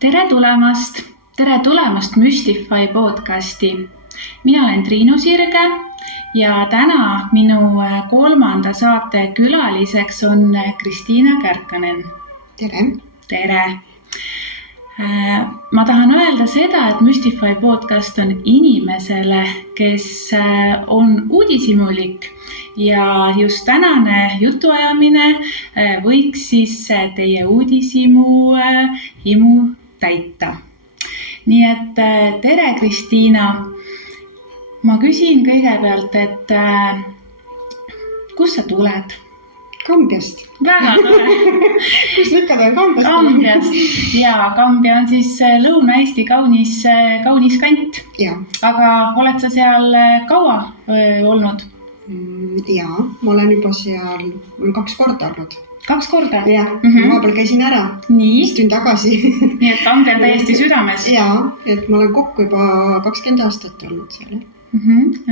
Tere tulemast Mystify podcasti. Mina olen Triinu Sirge ja täna minu 3. saate külaliseks on Kristiina Kärkkanen. Tere! Ma tahan öelda seda, et Mystify podcast on inimesele, kes on uudishimulik ja just tänane jutuajamine võiks siis teie uudishimu täita. Nii et tere, Kristiina. Ma küsin kõigepealt, et kust sa tuled? Kambiast. Väga tore. Kus lükkad on Kambiast. Ja Kambja on siis Lõuna-Eesti kaunis kant. Ja. Aga oled sa seal kaua olnud? Ja, ma olen juba seal 2 korda olnud. 2 korda? Jah, ma peal käisin ära. Nii. Istun tagasi. Nii et Kambja on täiesti südames? Ja, et ma olen kokku juba 20 aastat olnud seal.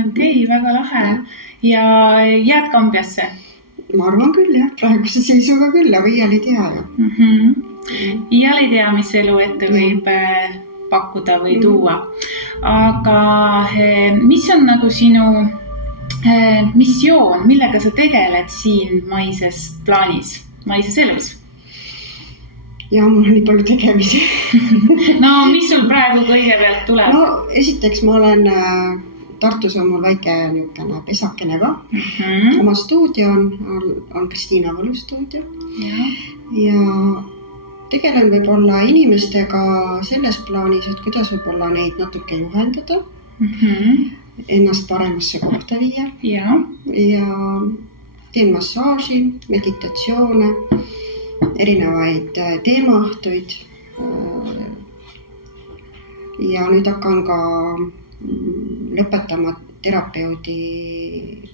Okei, väga lahe. Ja jääd Kambjasse? Ma arvan küll, jah. Praeguse seisuga küll, aga iial ei tea. Iial ei tea, mis elu ette võib pakkuda või tuua. Aga mis on nagu sinu missioon, millega sa tegeled siin maises plaanis, maises elus? Ja, mul on nii palju tegemisi. No, mis sul praegu kõigepealt tuleb? No, esiteks ma olen Tartus on mul väike niukene pesakene ka. Oma stuudio on Kristiina Võlu stuudio. Ja tegelen võib-olla inimestega selles plaanis, et kuidas võib-olla neid natuke juhendada, ennast paremasse kohta viia. Ja teen massaaži, meditatsioone, erinevaid teemaahtuid. Ja nüüd hakkan ka lõpetama terapeudi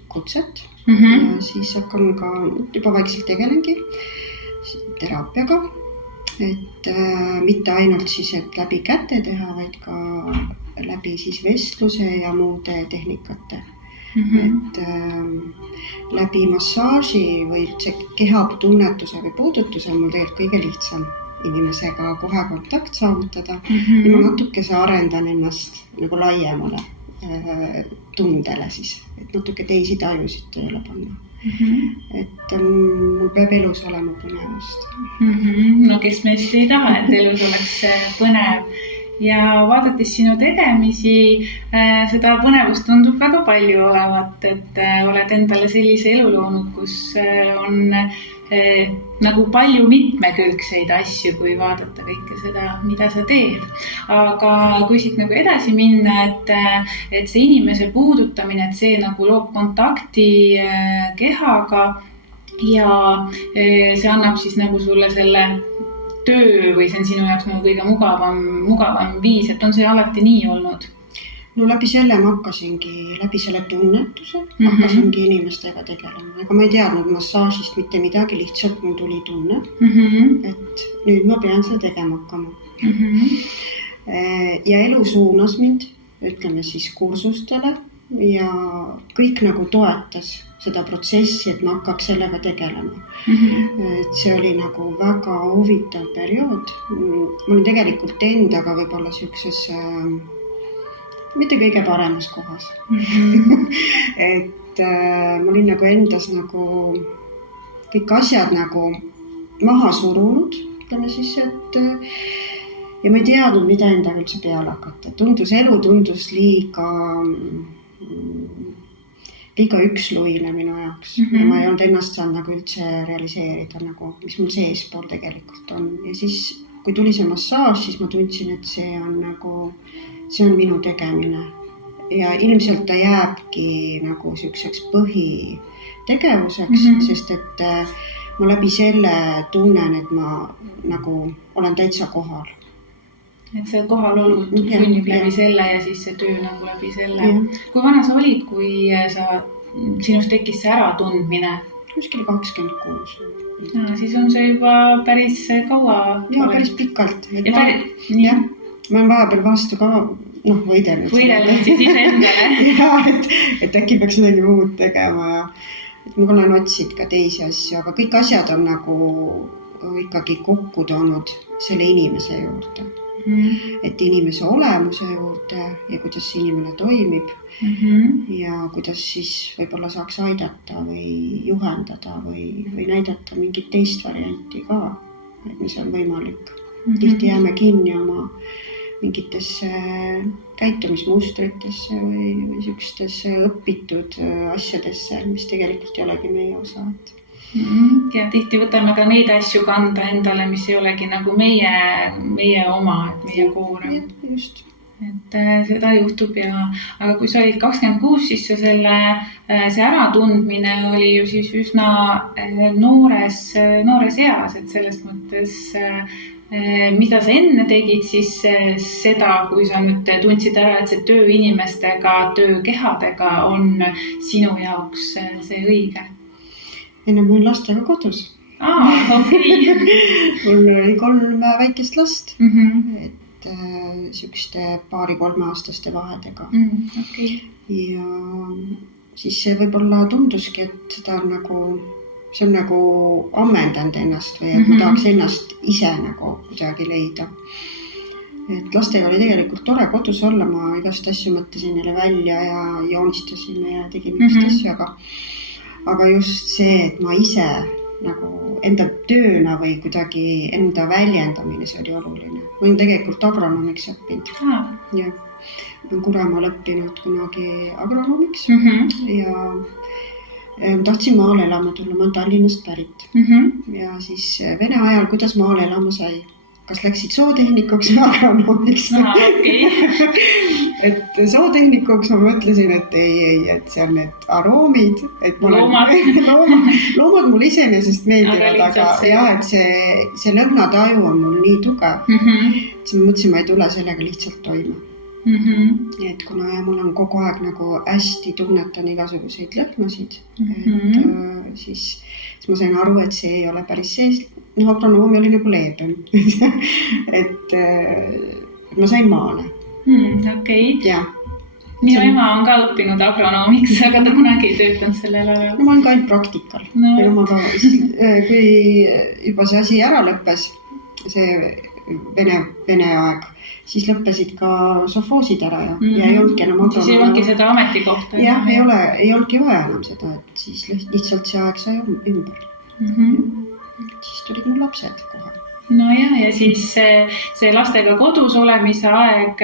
kutset. Ja siis hakkan ka juba vaikselt tegelengi teraapiaga, et mitte ainult siis, et läbi käte teha, vaid ka läbi siis vestluse ja muude tehnikate. Et läbi massaaži või see kehatunnetuse või puudutuse on mul tegelikult kõige lihtsam inimesega kohe kontakt saavutada. Ja ma natuke arendan ennast nagu laiemale tundele siis, et natuke teisi tajusid tööle panna. Et mul peab elus olema põnevust. No kes meist ei taha, et elus oleks põnev. Ja vaadates sinu tegemisi, seda põnevust tundub väga palju olevat, et oled endale sellise elu loonud, kus on nagu palju mitmekülgseid asju, kui vaadata kõike seda, mida sa teed. Aga kui siit nagu edasi minna, et see inimese puudutamine, et see nagu loob kontakti kehaga ja see annab siis nagu sulle selle töö või see on sinu jaoks nagu kõige mugavam viis, et on see alati nii olnud? No läbi selle ma hakkasingi, läbi selle tunnetuse, hakkasingi inimestega tegelema. Ega ma ei teadnud massaažist mitte midagi, lihtsalt mul tuli tunne, et nüüd ma pean seda tegema hakkama. Ja elu suunas mind, ütleme siis kursustele ja kõik nagu toetas seda protsessi, et ma hakkaks sellega tegelema. Et see oli nagu väga huvitav periood. Ma olin tegelikult endaga võib-olla siukses mitte kõige paremas kohas. Et ma olin nagu endas nagu kõik asjad nagu maha surunud, ütleme siis, et ja ma ei teadnud, mida endaga üldse peale hakata. Elu tundus liiga üksluine minu jaoks. Ja ma ei olnud ennast saanud nagu üldse realiseerida, nagu, mis mul seespool tegelikult on. Ja siis, kui tuli see massaaž, siis ma tundsin, et see on minu tegemine. Ja ilmselt ta jääbki nagu selliseks põhitegevuseks, sest et ma läbi selle tunnen, et ma nagu olen täitsa kohal. Et see kohalolu sünnib läbi selle ja siis see töö nagu läbi selle. Kui vana sa olid, kui sinust tekkis see äratundmine? Kuskil 26. Siis on see juba päris kaua. Ja päris pikalt. Ma olen vahepeal vastu ka võidelnud. Võidelnud siis ise endale. Ja, et äkki peaks midagi muud tegema. et ma olen otsinud ka teisi asju, aga kõik asjad on nagu ikkagi kokku toonud selle inimese juurde. Et inimese olemuse juurde ja kuidas see inimene toimib ja kuidas siis võib-olla saaks aidata või juhendada või näidata mingit teist varianti ka, et mis on võimalik. Tihti jääme kinni oma mingitesse käitumismustritesse või niisugustesse õpitud asjadesse, mis tegelikult ei olegi meie osa. Ja tihti võtame ka neid asju kanda endale, mis ei olegi nagu meie oma, et meie koore. Just. Et seda juhtub aga kui sa olid 26, siis see äratundmine oli ju siis üsna noores eas, et selles mõttes, mida sa enne tegid, siis seda, kui sa nüüd tundsid ära, et see töö inimestega, töö kehadega on sinu jaoks see õige. Enne mul lastega kodus. Okay. Mul oli 3 väikest last, et niisuguste 2-3 aastaste vahedega. Okay. Ja siis see võib-olla tunduski, et seda see on nagu ammendanud ennast või et ma tahaks ennast ise nagu kuidagi leida. Et lastega oli tegelikult tore kodus olla, ma igast asju mõtlesin neile välja ja joonistasime ja tegin igast asju, aga just see, et ma ise nagu enda tööna või kuidagi enda väljendamine, see oli oluline. Ma olen tegelikult agronoomiks õppinud. Ja olen Kuremaal õppinud kunagi agronoomiks ja tahtsin maal elama tulla, ma olen Tallinnast pärit. Ja siis Vene ajal, kuidas maal elama sai? Kas läksid sootehnikuks või agronoomiks? Okay. Et sootehnikuks ma mõtlesin, et ei, et see on need aroomid. Et loomad mul iseenesest meeldivad, aga et see lõhnataju on mul nii tugev. Et ma mõtlesin, ma ei tule sellega lihtsalt toime. Et kuna mul on kogu aeg nagu hästi tunnetan igasuguseid lõhnasid, et siis ma sain aru, et see ei ole päris see, agronoomi oli nagu leebem. Et ma sain maale. Okay. Ja. Minu ema on ka õppinud agronoomiks, aga ta kunagi ei töötanud sellel alal. No ma olen ka ainult praktikal. Kui juba see asi ära lõppes, see Vene aeg, siis lõppesid ka sofoosid ära ja ei olnudki enam agronoomi. Siis ei olnudki seda ametikohta. Jah, ei olnudki vaja enam seda, et siis lihtsalt see aeg sai ümber. Siis tulid mul lapsed kohe. No ja siis see lastega kodus olemise aeg,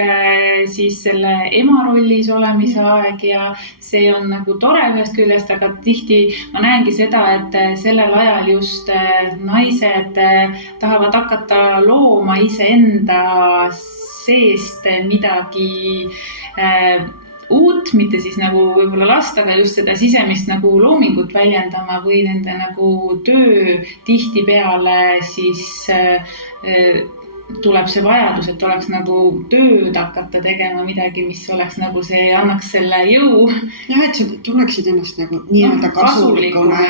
siis selle ema rollis olemise aeg ja see on nagu tore ühest küljest, aga tihti ma näengi seda, et sellel ajal just naised tahavad hakata looma iseenda seest midagi uut, mitte siis nagu võib-olla last, aga just seda sisemist nagu loomingut väljendama või nende nagu töö tihtipeale siis tuleb see vajadus, et oleks nagu tööd hakata tegema midagi, mis oleks nagu see, annaks selle jõu. Jah, et sa tunneksid ennast nagu nii-öelda kasulikuna,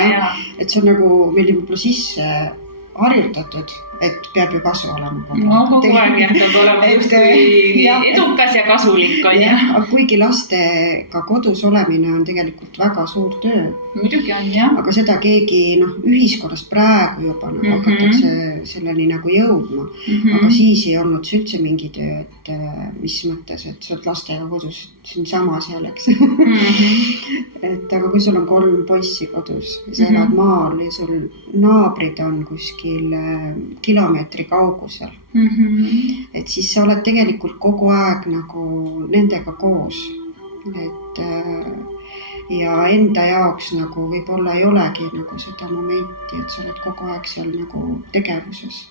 et see on nagu meil juba sisse harjutatud, et peab ju kasu olema. Kogu aeg peab olema justkui edukas ja kasulik on. Aga kuigi lastega kodus olemine on tegelikult väga suur töö. Muidugi on, jah. Aga seda keegi ühiskonnast praegu juba hakatakse selleni nagu jõudma. Aga siis ei olnud see üldse mingi töö, et mis mõttes, et sa oled lastega kodus siin samas ja oleks. Et aga kui sul on 3 poissi kodus, sa elad maal ja sul naabrid on kuskil kilomeetri kaugusel. Et siis sa oled tegelikult kogu aeg nagu nendega koos. Et ja enda jaoks nagu võib-olla ei olegi nagu seda momenti, et sa oled kogu aeg seal nagu tegevuses.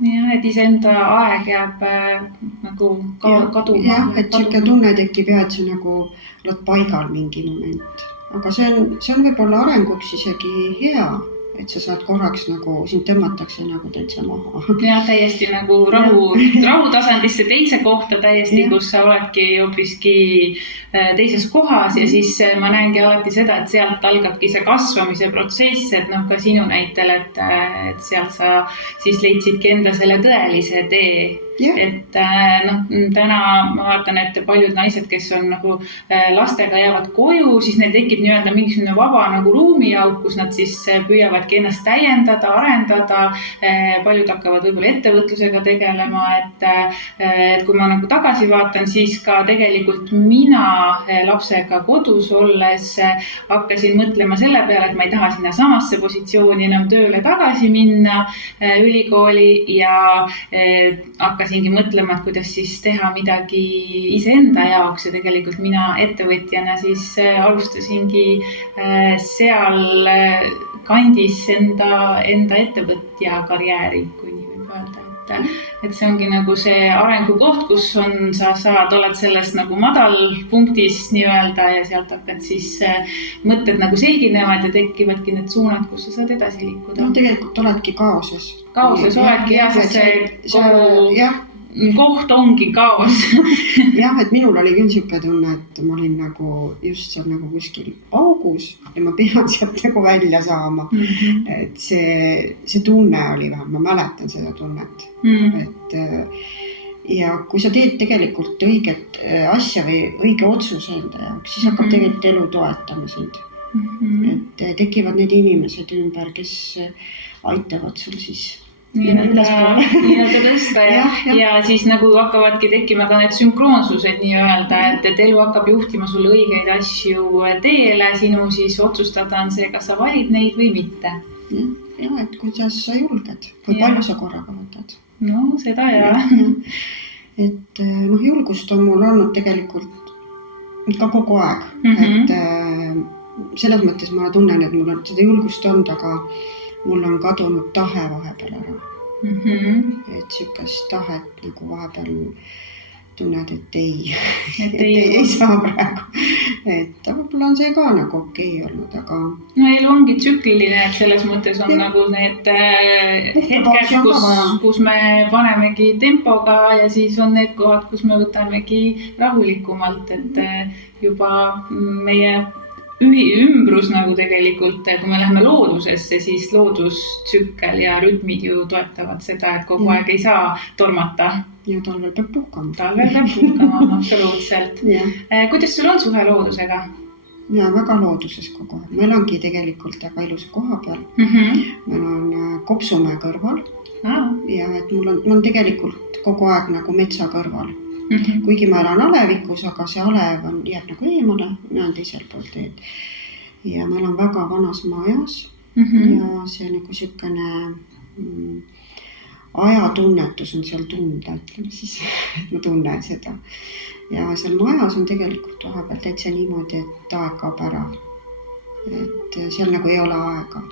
Ja, et iseenda aeg jääb nagu kaduma. Jah, et selline tunne tekib et sa nagu oled paigal mingi moment. Aga see on võib-olla arenguks isegi hea, et sa saad korraks nagu, sind tõmmatakse nagu täitsa maha. Ja täiesti nagu rahutasandisse teise kohta täiesti, kus sa oledki hoopiski teises kohas ja siis ma näengi alati seda, et sealt algabki see kasvamise protsess, et ka sinu näitel, et sealt sa siis leidsidki enda selle tõelise tee. Et täna ma vaatan, et paljud naised, kes on nagu lastega jäävad koju, siis neil tekib nii-öelda mingisugune vaba nagu ruumiauk, kus nad siis püüavadki ennast täiendada, arendada. Paljud hakkavad võib-olla ettevõtlusega tegelema, et kui ma nagu tagasi vaatan, siis ka tegelikult mina lapsega kodus olles hakkasin mõtlema selle peale, et ma ei taha sinna samasse positsiooni enam tööle tagasi minna ülikooli ja hakkasingi mõtlema, et kuidas siis teha midagi iseenda jaoks ja tegelikult mina ettevõtjana siis alustasingi seal kandis enda ettevõtja karjääri, kui nii võib öelda. Et see ongi nagu see arengukoht, kus oled sellest nagu madalpunktis nii-öelda ja sealt hakkad siis mõtted nagu selginevad ja tekivadki need suunad, kus sa saad edasi liikuda. No tegelikult oledki kaoses. Kaoses oledki jah, sest see koht ongi kaos. Jah, et minul oli küll siuke tunne, et ma olin nagu just seal nagu kuskil augus ja ma pean sealt nagu välja saama. Et see tunne oli vähem, ma mäletan seda tunnet. Et ja kui sa teed tegelikult õiget asja või õige otsuse enda jaoks, siis hakkab tegelikult elu toetama sind. Et tekivad need inimesed ümber, kes aitavad sul siis nii-öelda tõsta ja siis nagu hakkavadki tekkima ka need sünkroonsused nii-öelda, et elu hakkab juhtima sulle õigeid asju teele, sinu siis otsustada on see, kas sa valid neid või mitte. Ja, et kuidas sa julged, kui palju sa korraga võtad. No, seda ja. Et julgust on mul olnud tegelikult ka kogu aeg. Et selles mõttes ma tunnen, et mul on seda julgust olnud, aga mul on kadunud tahe vahepeal ära. Et siukest tahet nagu vahepeal tunned, et ei saa praegu. Et võib-olla on see ka nagu okei olnud, aga... No elu ongi tsükliline, et selles mõttes on nagu need hetked, kus me panemegi tempoga ja siis on need kohad, kus me võtamegi rahulikumalt, et juba meie ümbrus nagu tegelikult, kui me läheme loodusesse, siis loodustsükkel ja rütmid ju toetavad seda, et kogu aeg ei saa tormata. Ja talvel peab puhkama. Talvel peab puhkama, absoluutselt. Kuidas sul on suhe loodusega? Ja väga looduses kogu aeg. Ma elangi tegelikult väga ilusa koha peal. Meil on Kopsumäe kõrval ja et mul on tegelikult kogu aeg nagu metsa kõrval. Kuigi ma elan alevikus, aga see alev jääb nagu eemale, mina on teisel pool teed. Ja ma elan väga vanas majas ja see nagu siukene ajatunnetus on seal tunda, ütleme siis, et ma tunnen seda. Ja seal majas on tegelikult vahepeal täitsa niimoodi, et aeg kaob ära. Et seal nagu ei ole aega.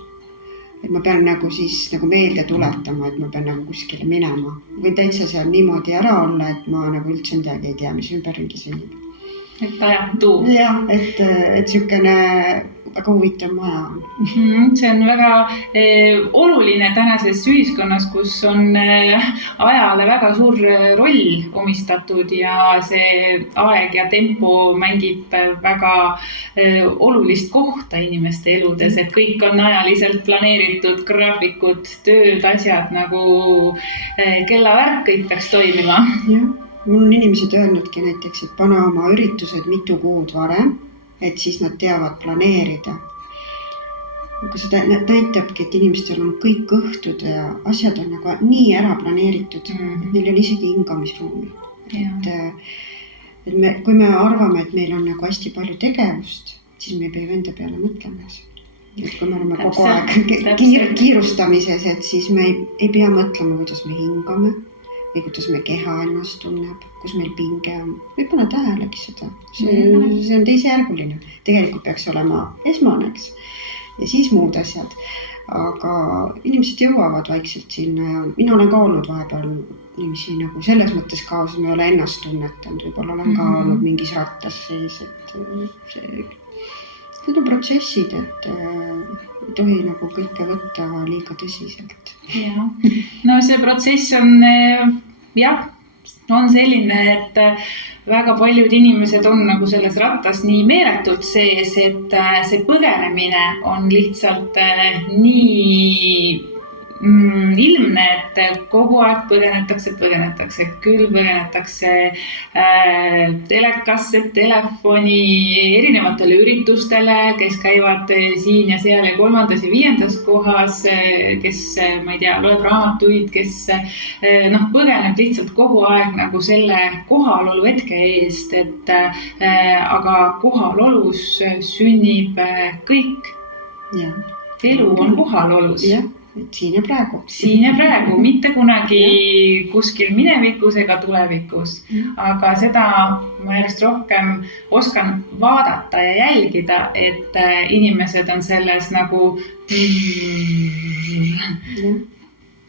Et ma pean nagu siis nagu meelde tuletama, et ma pean nagu kuskile minema. Või täitsa seal niimoodi ära olla, et ma nagu üldse midagi ei tea, mis ümberringi sünnib. Et ajatu. Jah, et siukene väga huvitav maja on. See on väga oluline tänases ühiskonnas, kus on ajale väga suur roll omistatud ja see aeg ja tempo mängib väga olulist kohta inimeste eludes, et kõik on ajaliselt planeeritud, graafikud, tööd, asjad nagu kellavärk, kõik peaks toimima. Jah, mul on inimesed öelnudki näiteks, et pane oma üritused mitu kuud varem, et siis nad teavad planeerida. Aga seda näitabki, et inimestel on kõik õhtud ja asjad on nagu nii ära planeeritud, et neil on isegi hingamisruumi. Et kui me arvame, et meil on nagu hästi palju tegevust, siis me ei pea enda peale mõtlema. Et kui me oleme kogu aeg kiirustamises, et siis me ei pea mõtlema, kuidas me hingame või kuidas me keha ennast tunneb, kus meil pinge on. Me ei pane tähelegi seda. See on teisejärguline. Tegelikult peaks olema esmaneks ja siis muud asjad. Aga inimesed jõuavad vaikselt sinna ja mina olen ka olnud vahepeal inimesi nagu selles mõttes kaos, ma ei ole ennast tunnetanud. Võib-olla olen ka olnud mingis rattas sees, et see need on protsessid, et ei tohi nagu kõike võtta liiga tõsiselt. Ja. No see protsess on jah, on selline, et väga paljud inimesed on nagu selles rattas nii meeletult sees, et see põgenemine on lihtsalt nii ilmne, et kogu aeg põgenetakse, küll põgenetakse telekasse, telefoni, erinevatele üritustele, kes käivad siin ja seal ja 3. ja 5. kohas, kes, ma ei tea, loeb raamatuid, kes põgeneb lihtsalt kogu aeg nagu selle kohalolu hetke eest, et aga kohalolus sünnib kõik. Ja. Elu on kohalolus. Ja. Siin ja praegu. Siin ja praegu, mitte kunagi kuskil minevikus ega tulevikus. Aga seda ma järjest rohkem oskan vaadata ja jälgida, et inimesed on selles nagu...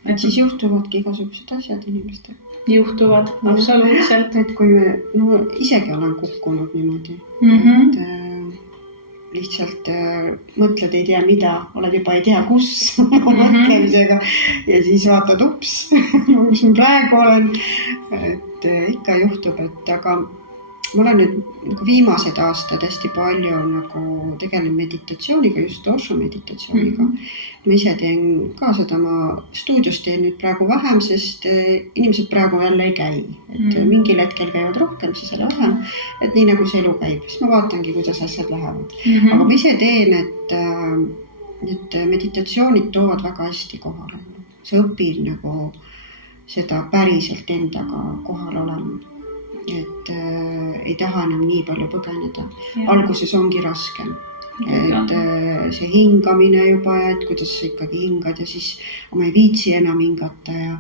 Et siis juhtuvadki igasugused asjad inimestega. Juhtuvad, absoluutselt. Et kui me, isegi olen kukkunud niimoodi, et lihtsalt mõtled ei tea mida, oled juba ei tea kus mõtlemisega ja siis vaatad ups, kus ma praegu olen, et ikka juhtub, et aga ma olen nüüd nagu viimased aastad hästi palju nagu tegelen meditatsiooniga, just Osho meditatsiooniga. Ma ise teen ka seda, ma stuudios teen nüüd praegu vähem, sest inimesed praegu jälle ei käi. Et mingil hetkel käivad rohkem, siis jälle vähem. Et nii nagu see elu käib, siis ma vaatangi, kuidas asjad lähevad. Aga ma ise teen, et meditatsioonid toovad väga hästi kohale. See õpib nagu seda päriselt endaga kohal olema. Et ei taha enam nii palju põgeneda. Alguses ongi raskem. Et see hingamine juba ja et kuidas sa ikkagi hingad ja siis ma ei viitsi enam hingata ja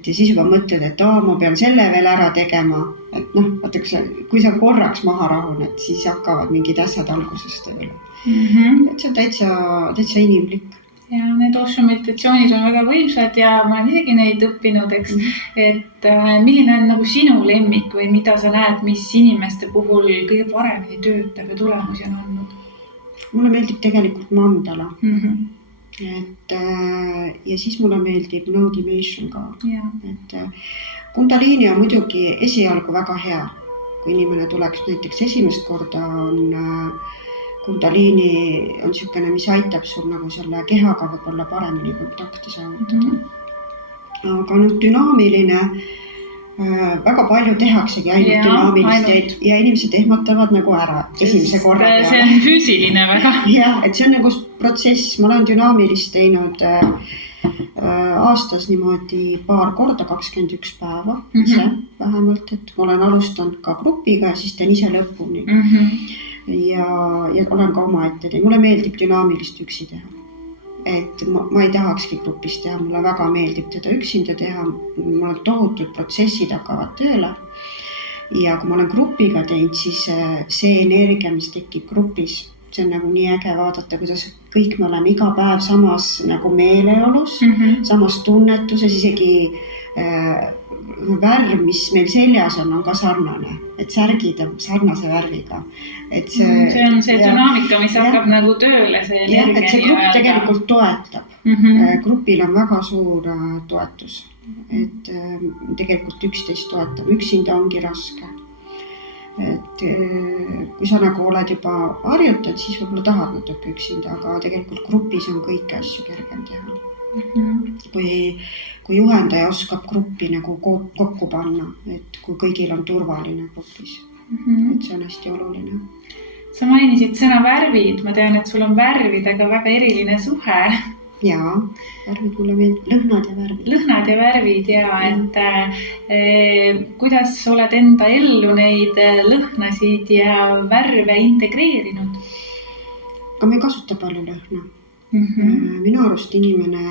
siis juba mõtled, et ma pean selle veel ära tegema. Et vaata, kui sa korraks maha rahuned, siis hakkavad mingid asjad algusest tööle. Et see on täitsa inimlik. Ja need Osho meditatsioonid on väga võimsad ja ma olen isegi neid õppinud, eks. Et milline on nagu sinu lemmik või mida sa näed, mis inimeste puhul kõige paremini töötab ja tulemusi on andnud? Mulle meeldib tegelikult mandala. Et, ja siis mulle meeldib no dimension ka. Et Kundalini on muidugi esialgu väga hea. Kui inimene tuleks näiteks esimest korda on... Kundalini on niisugune, mis aitab sul nagu selle kehaga võib-olla paremini kontakti saavutada. Aga dünaamiline, väga palju tehaksegi ainult dünaamilist ja inimesed ehmatavad nagu ära esimese korra. See on füüsiline väga. Ja, et see on nagu protsess. Ma olen dünaamilist teinud aastas niimoodi paar korda, 21 päeva ise vähemalt, et ma olen alustanud ka grupiga ja siis teen ise lõpuni. Ja olen ka oma ette. Mulle meeldib dünaamilist üksi teha. Et ma ei tahakski grupis teha, mulle väga meeldib teda üksinda teha. Mul on tohutud protsessid hakkavad tööle. Ja kui ma olen grupiga teinud, siis see energia, mis tekib grupis, see on nagu nii äge vaadata, kuidas kõik me oleme iga päev samas nagu meeleolus, samas tunnetuses, isegi värv, mis meil seljas on ka sarnane, et särgid on sarnase värviga. Et see on see dünaamika, mis hakkab nagu tööle, see energia. Et see grupp tegelikult toetab. Grupil on väga suur toetus. Et tegelikult üksteist toetab. Üksinda ongi raske. Et kui sa nagu oled juba harjutad, siis võib-olla tahad natuke üksinda, aga tegelikult grupis on kõiki asju kergem teha. Kui juhendaja oskab gruppi nagu kokku panna, et kui kõigil on turvaline grupis, et see on hästi oluline. Sa mainisid sõna värvid, ma tean, et sul on värvidega väga eriline suhe. Jaa, värvid mulle meeldib, lõhnad ja värvid. Lõhnad ja värvid, et kuidas oled enda ellu neid lõhnasid ja värve integreerinud? Aga me ei kasuta palju lõhna. Minu arust inimene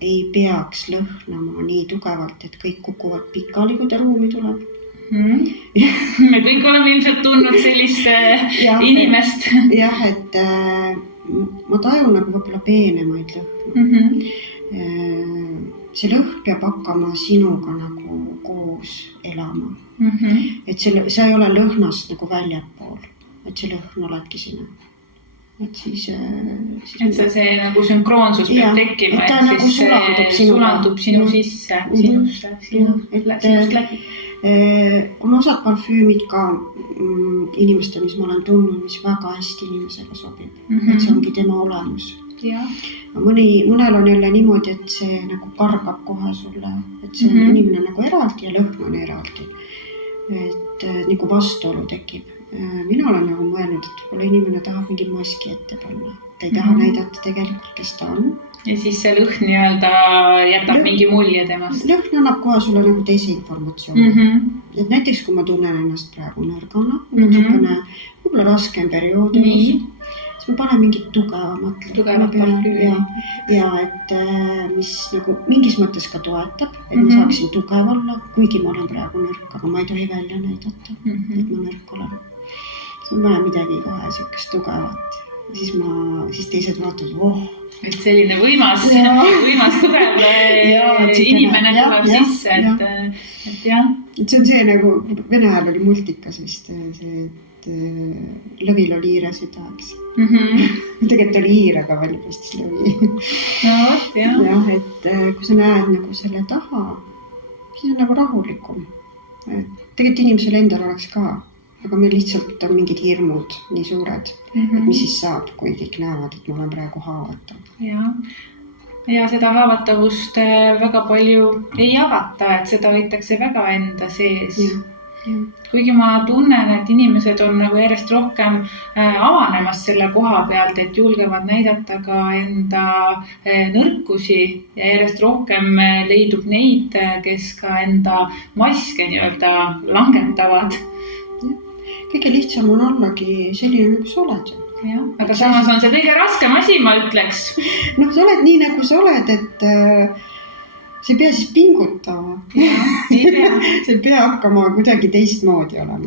ei peaks lõhnama nii tugevalt, et kõik kukuvad pikali, kui ta ruumi tuleb. Me kõik oleme ilmselt tundnud sellist inimest. Jah, et ma tajun nagu võib-olla peenemaid lõhna. See lõhn peab hakkama sinuga nagu koos elama. Et sa ei ole lõhnast nagu väljapool, et see lõhn oledki sina. et siis et see nagu sünkroonsus peab tekkima, et ta nagu sulandub sinu sisse, sinust läbi. On osad parfüümid ka inimestel, mis ma olen tundnud, mis väga hästi inimesega sobib, et see ongi tema olemus. Mõnel on jälle niimoodi, et see nagu kargab kohe sulle, et see inimene nagu eraldi ja lõhn on eraldi, et nagu vastuolu tekib. Mina olen nagu mõelnud, et võib-olla inimene tahab mingi maski ette panna. Ta ei taha näidata tegelikult, kes ta on. Ja siis see lõhn nii-öelda jätab mingi mulje temast. Lõhn annab kohe sulle nagu teise informatsiooni. Et näiteks, kui ma tunnen ennast praegu nõrgana, võib-olla raskem periood, siis ma panen mingit tugevamat ja et mis nagu mingis mõttes ka toetab, et ma saaksin tugev olla, kuigi ma olen praegu nõrk, aga ma ei tohi välja näidata, et ma nõrk olen. See on vaja midagi kohe siukest tugevat. Siis teised vaatavad, et selline võimas tugev inimene tuleb sisse, et jah. Et see on see nagu, vene ajal oli multikas vist, lõvil oli hiire süda, eks. Tegelikult oli hiir, aga vali pestis lõvi. Jah, et kui sa näed nagu selle taha, siis on nagu rahulikum. Tegelikult inimesel endal oleks ka, aga meil lihtsalt on mingid hirmud nii suured, et mis siis saab, kui kõik näevad, et ma olen praegu haavatav. Ja seda haavatavust väga palju ei jagata, et seda hoitakse väga enda sees. Kuigi ma tunnen, et inimesed on nagu järjest rohkem avanemas selle koha pealt, et julgevad näidata ka enda nõrkusi ja järjest rohkem leidub neid, kes ka enda maske nii-öelda langetavad. Kõige lihtsam on ollagi selline, nagu sa oled. Aga samas on see kõige raskem asi, ma ütleks. Sa oled nii, nagu sa oled, et sa ei pea siis pingutama. Sa ei pea hakkama kuidagi teistmoodi olema.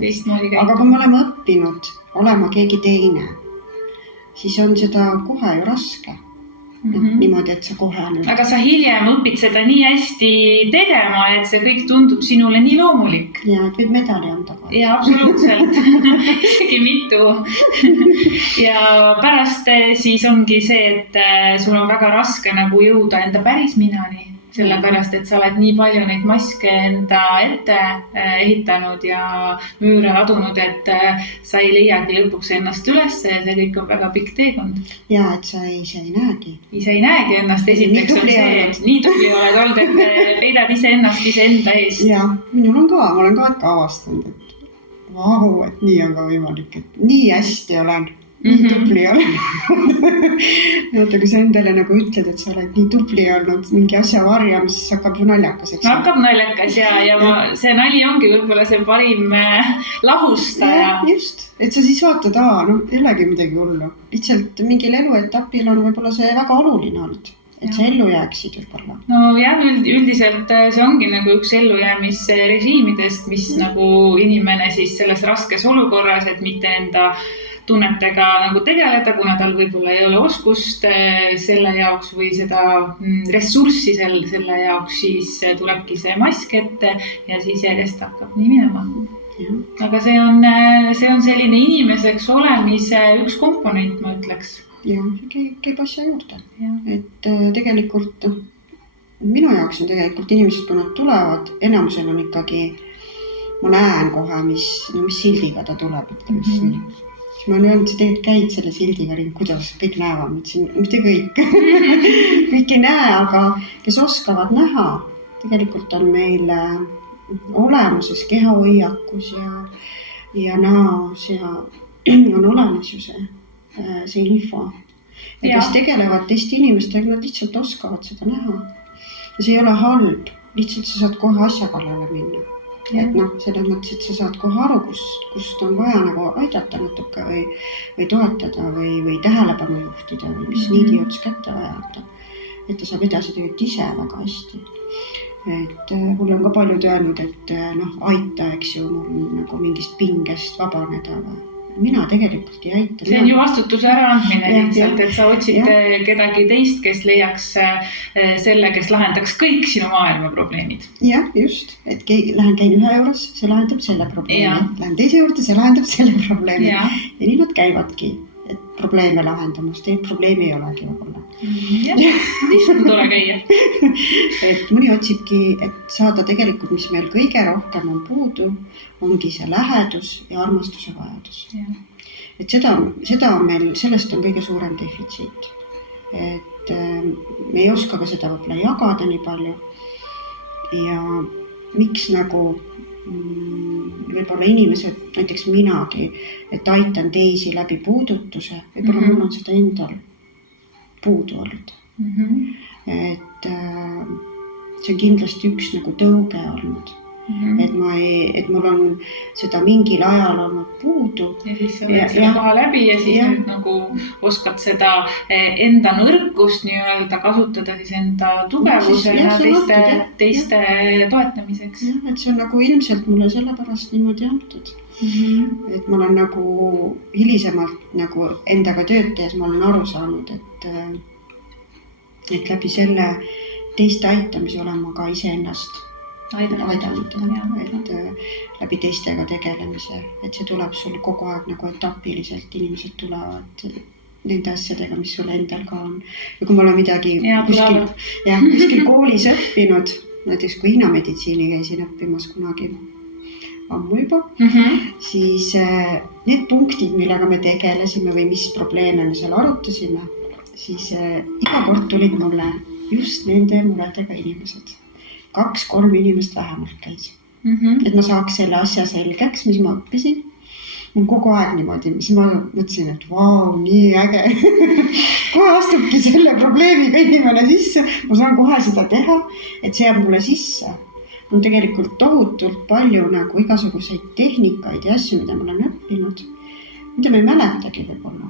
Aga kui me oleme õppinud olema keegi teine, siis on seda kohe ju raske. Niimoodi, et sa kohe Aga sa hiljem õpid seda nii hästi tegema, et see kõik tundub sinule nii loomulik. Ja, et võid medali anda. Ja, absoluutselt. Isegi mitu. Ja pärast siis ongi see, et sul on väga raske nagu jõuda enda päris minani. Sellepärast, et sa oled nii palju neid maske enda ette ehitanud ja müüre ladunud, et sa ei leiagi lõpuks ennast üles ja see kõik on väga pikk teekond. Ja, et sa ei näegi. Ise ei näegi ennast, esiteks on see, et nii tubli oled olnud, et peidad ise ennast ise enda eest. Ja, minul on ka, ma olen ka avastanud, et vau, et nii on ka võimalik, et nii hästi olen. Nii tubli olen. Kui sa endale nagu ütled, et sa oled nii tubli olnud mingi asja varjam, siis hakkab ju naljakas. Hakkab naljakas ja see nali ongi võib-olla see parim lahustaja. Ja, just, et sa siis vaatad, ei olegi midagi hullu. Lihtsalt mingil eluetapil on võib-olla see väga oluline olnud. Et sa ellu jääksid võib-olla. Üldiselt see ongi nagu üks ellujäämisrežiimidest, mis nagu inimene siis selles raskes olukorras, et mitte enda tunnetega nagu tegeleda, kuna tal võib-olla ei ole oskust selle jaoks või seda ressurssi selle jaoks, siis tulebki see mask ette ja siis järjest hakkab nii minema. Aga see on selline inimeseks olemise üks komponent, ma ütleks. Ja, see käib asja juurde. Et tegelikult, minu jaoks on tegelikult inimesed, kui nad tulevad, enamusel on ikkagi, ma näen kohe, mis sildiga ta tuleb, Siis ma olen öelnud, et sa tegelikult käid selle sildiga ring, kuidas kõik näevad, mitte kõik. Kõik ei näe, aga kes oskavad näha, tegelikult on meil olemuses kehahoiakus ja näos ja on olemas ju see info. Ja kes tegelevad teiste inimestega, nad lihtsalt oskavad seda näha. Ja see ei ole halb, lihtsalt sa saad kohe asja kallale minna. Et selles mõttes, et sa saad kohe aru, kust on vaja nagu aidata natuke või toetada või tähelepanu juhtida või mis niidi ots kätte vajata. Et ta saab edasi tegelikult ise väga hästi. Et mul on ka paljud öelnud, et aita, eks ju, mul nagu mingist pingest vabaneda. Mina tegelikult ei aita. See on ju vastutuse äraandmine lihtsalt, et sa otsid kedagi teist, kes leiaks selle, kes lahendaks kõik sinu maailma probleemid. Ja, just. Et lähen käin ühe juures, see lahendab selle probleemi. Lähen teise juurde, see lahendab selle probleemi. Ja nii nad käivadki. Et probleeme lahendamas, tegelikult probleemi ei olegi võib-olla. Lihtsalt on tore käia. Et mõni otsibki, et saada tegelikult, mis meil kõige rohkem on puudu, ongi see lähedus ja armastuse vajadus. Et seda on meil, sellest on kõige suurem defitsiit. Et me ei oska ka seda võib-olla jagada nii palju. Ja miks nagu võib-olla inimesed, näiteks minagi, et aitan teisi läbi puudutuse, võib-olla mul on seda endal puudu olnud. Et see on kindlasti üks nagu tõuge olnud. Et mul on seda mingil ajal olnud puudu. Ja siis sa võid seda koha läbi ja siis nüüd nagu oskad seda enda nõrkust nii-öelda kasutada siis enda tugevusena teiste toetamiseks. Et see on nagu ilmselt mulle sellepärast niimoodi antud. Et ma olen nagu hilisemalt nagu endaga tööd tehes ma olen aru saanud, et läbi selle teiste aitamise olen ma ka iseennast aidanud, et läbi teistega tegelemise, et see tuleb sul kogu aeg nagu etapiliselt, inimesed tulevad nende asjadega, mis sul endal ka on. Ja kui ma olen midagi kuskil koolis õppinud, näiteks kui hinnameditsiini käisin õppimas kunagi ammu juba, siis need punktid, millega me tegelesime või mis probleeme me seal arutasime, siis iga kord tulid mulle just nende muredega inimesed. 2-3 inimest vähemalt käis. Et ma saaks selle asja selgeks, mis ma õppisin. Mul kogu aeg niimoodi, mis ma mõtlesin, et vau, nii äge. Kohe astubki selle probleemiga inimene sisse. Ma saan kohe seda teha, et see jääb mulle sisse. On tegelikult tohutult palju nagu igasuguseid tehnikaid ja asju, mida ma olen õppinud, mida ma ei mäletagi võib-olla.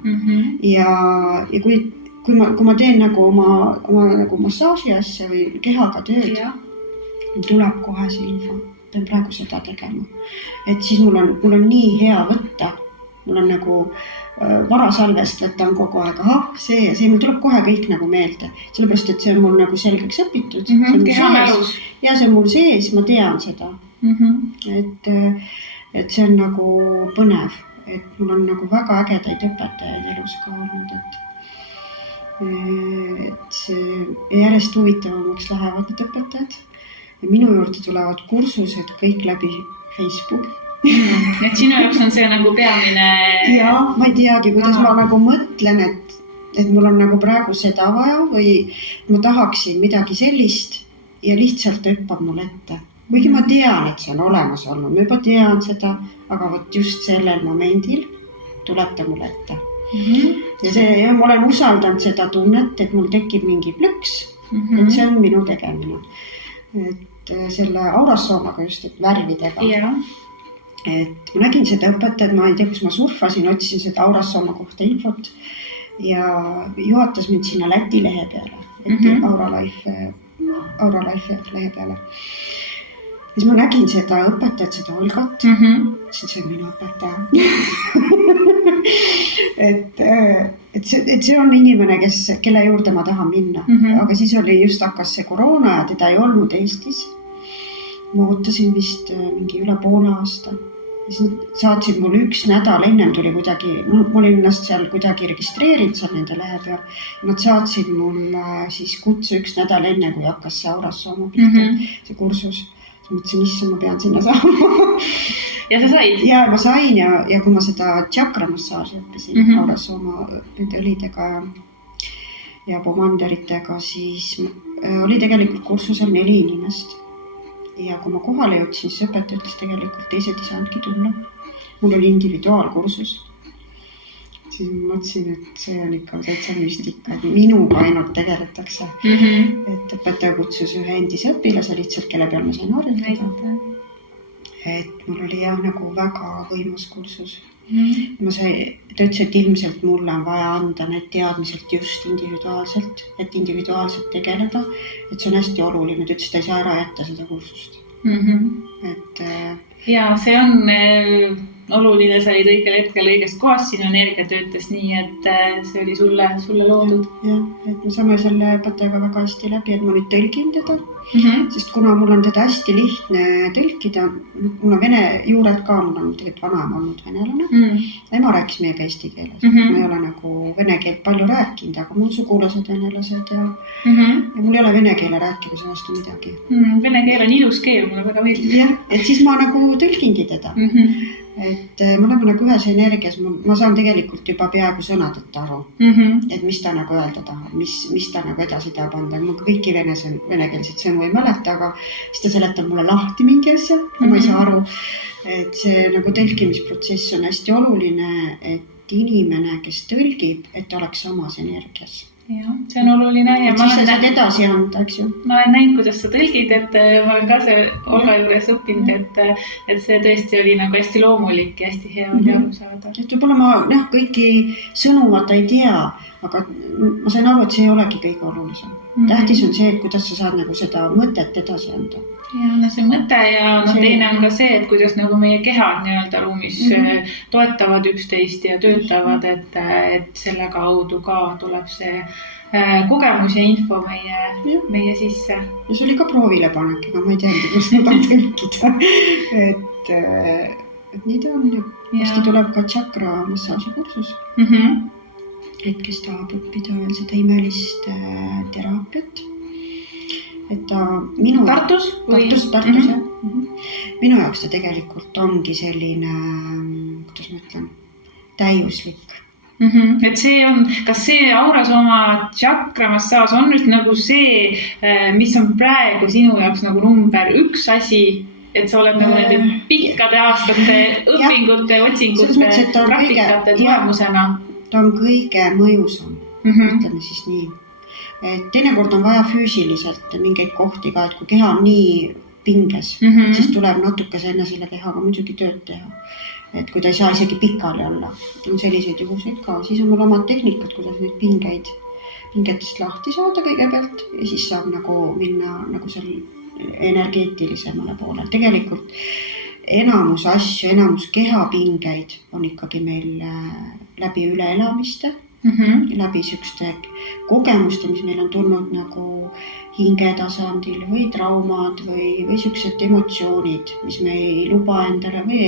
Ja kui ma teen nagu oma nagu massaaži asja või kehaga tööd, tuleb kohe see info, pean praegu seda tegema. Et siis mul on nii hea võtta, mul on nagu varasalvest võtan kogu aeg, see ja see, mul tuleb kohe kõik nagu meelde, sellepärast, et see on mul nagu selgeks õpitud. Ja see on mul sees, ma tean seda. Et see on nagu põnev, et mul on nagu väga ägedaid õpetajaid elus ka olnud, et see järjest huvitavamaks lähevad need õpetajad. Ja minu juurde tulevad kursused kõik läbi Facebook. Et sinu jaoks on see nagu peamine... Ja, ma ei teagi, kuidas ma nagu mõtlen, et mul on nagu praegu seda vaja või ma tahaksin midagi sellist ja lihtsalt hüppab mul ette. Kuigi ma tean, et see on olemas olnud, ma juba tean seda, aga võt just sellel momendil tuleb ta mul ette. Ja ma olen usaldanud seda tunnet, et mul tekib mingi plõks, et see on minu tegemine. Et selle aurassoomaga just, et värvidega. Et ma nägin seda õpetajat, ma ei tea, kus ma surfasin, otsisin seda aurassooma kohta infot ja juhatas mind sinna Läti lehe peale, et Aura Life lehe peale. Ja siis ma nägin seda õpetajat, seda Olgat, see on minu õpetaja. Et see on inimene, kelle juurde ma tahan minna, aga siis just hakkas see koroona ja teda ei olnud Eestis. Ma ootasin vist mingi üle poole aasta. Siis saatsid mul 1 nädal, ennem tuli kuidagi, ma olin ennast seal kuidagi registreerinud seal nende lehe peal. Nad saatsid mul siis kutsu 1 nädal enne, kui hakkas see aurassooma pihta, see kursus. Mõtlesin, issand, ma pean sinna saama. Ja sa said? Ja ma sain ja kui ma seda tšakramassaaži õppisin aurassooma nende õlidega ja pomanderitega, siis oli tegelikult kursusel 4 inimest. Ja kui ma kohale jõudsin, siis õpetaja ütles tegelikult teised ei saanudki tulla. Mul oli individuaalkursus. Siis ma mõtlesin, et see on ikka täitsa müstika, et minuga ainult tegeletakse. Et õpetaja kutsus ühe endise õpilase lihtsalt, kelle peal ma sain harjutada. Et mul oli nagu väga võimas kursus. Ta ütles, et ilmselt mulle on vaja anda need teadmiselt just individuaalselt, et individuaalselt tegeleda. Et see on hästi oluline, ta ütles, et ta ei saa ära jätta seda kursust. Et Ja see on oluline, sa olid õigel hetkel õigest kohast, sinu energia töötas nii, et see oli sulle loodud. Jah, et me saame selle õpetajaga väga hästi läbi, et ma nüüd tõlgin teda, sest kuna mul on teda hästi lihtne tõlkida, mul on vene juured ka, mul on tegelikult vanaema olnud venelane. Ema rääkis meiega eesti keeles, ma ei ole nagu vene keelt palju rääkinud, aga mul sugulased venelased ja mul ei ole vene keele rääkimise vastu midagi. Vene keel on ilus keel, mulle väga meeldib. Jah, et siis ma nagu tõlgingi teda. Et me oleme nagu ühes energias, ma saan tegelikult juba peaaegu sõnadeta aru, et mis ta nagu öelda tahab, mis ta nagu edasi tahab anda. Ma kõiki venekeelseid sõnu ei mäleta, aga siis ta seletab mulle lahti mingi asja, kui ma ei saa aru. Et see nagu tõlkimisprotsess on hästi oluline, et inimene, kes tõlgib, et oleks samas energias. Ja, see on oluline. Ja siis sa saad edasi anda, eks ju. Ma olen näinud, kuidas sa tõlgid, et ma olen ka see Olga juures õppinud, et see tõesti oli nagu hästi loomulik ja hästi hea oli aru saada. Et võib-olla ma kõiki sõnu vaata ei tea, aga ma sain aru, et see ei olegi kõige olulisem. Tähtis on see, et kuidas sa saad nagu seda mõtet edasi anda. Ja see mõte ja teine on ka see, et kuidas nagu meie kehad nii-öelda ruumis toetavad üksteist ja töötavad, et selle kaudu ka tuleb see kogemus ja info meie sisse. Ja see oli ka proovile panek, aga ma ei teadnud, kus ma tahan tõlkida. Et nii ta on. Hästi tuleb ka chakra massaaži kursus. Et kes tahab õppida veel seda imelist teraapiat. Et ta minu Tartus? Tartus, jah. Minu jaoks ta tegelikult ongi selline, kuidas ma ütlen, täiuslik. Et see on, kas see Aurasooma chakra massaaž on nüüd nagu see, mis on praegu sinu jaoks nagu number 1 asi, et sa oled nagu nende pikkade aastate õpingute, otsingute, praktikate tulemusena? Ta on kõige mõjusam, ütleme siis nii. Et teinekord on vaja füüsiliselt mingeid kohti ka, et kui keha on nii pinges, siis tuleb natukese enne selle kehaga muidugi tööd teha. Et kui ta ei saa isegi pikali olla, on selliseid juhuseid ka, siis on mul omad tehnikud, kuidas neid pingetest lahti saada kõigepealt ja siis saab nagu minna nagu seal energeetilisemale poole. Tegelikult enamus asju, enamus kehapingeid on ikkagi meil läbi üleelamiste, läbi sükste kogemuste, mis meil on tulnud nagu hingetasandil või traumad või süksed emotsioonid, mis me ei luba endale või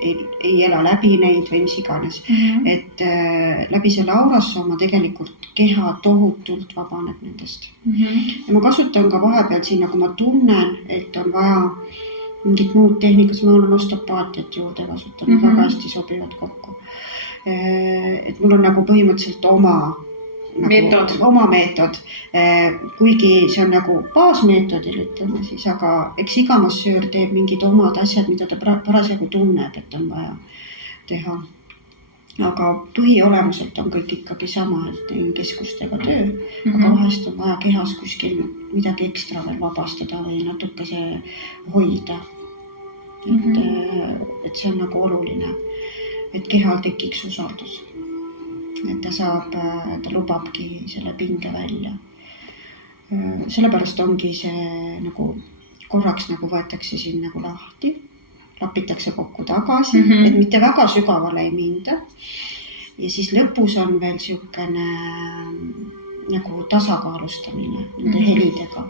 ei ela läbi neid või mis iganes. Et läbi selle Aurasooma tegelikult keha tohutult vabaneb nendest. Ja ma kasutan ka vahepeal siin, nagu ma tunnen, et on vaja mingit muud tehnikas, ma olen osteopaatiat juurde kasutanud, väga hästi sobivad kokku. Et mul on nagu põhimõtteliselt oma meetod, kuigi see on nagu baasmeetodil, ütleme siis, aga eks iga massöör teeb mingid omad asjad, mida ta parasjagu tunneb, et on vaja teha. Aga põhiolemuselt on kõik ikkagi sama, et teen keskustega töö, aga vahest on vaja kehas kuskil midagi ekstra veel vabastada või natuke see hoida. Et see on nagu oluline, et kehal tekiks usaldus. Et ta lubabki selle pinge välja. Sellepärast ongi see nagu korraks nagu võetakse siin nagu lahti, lapitakse kokku tagasi, et mitte väga sügavale ei minda. Ja siis lõpus on veel siukene nagu tasakaalustamine nende helidega.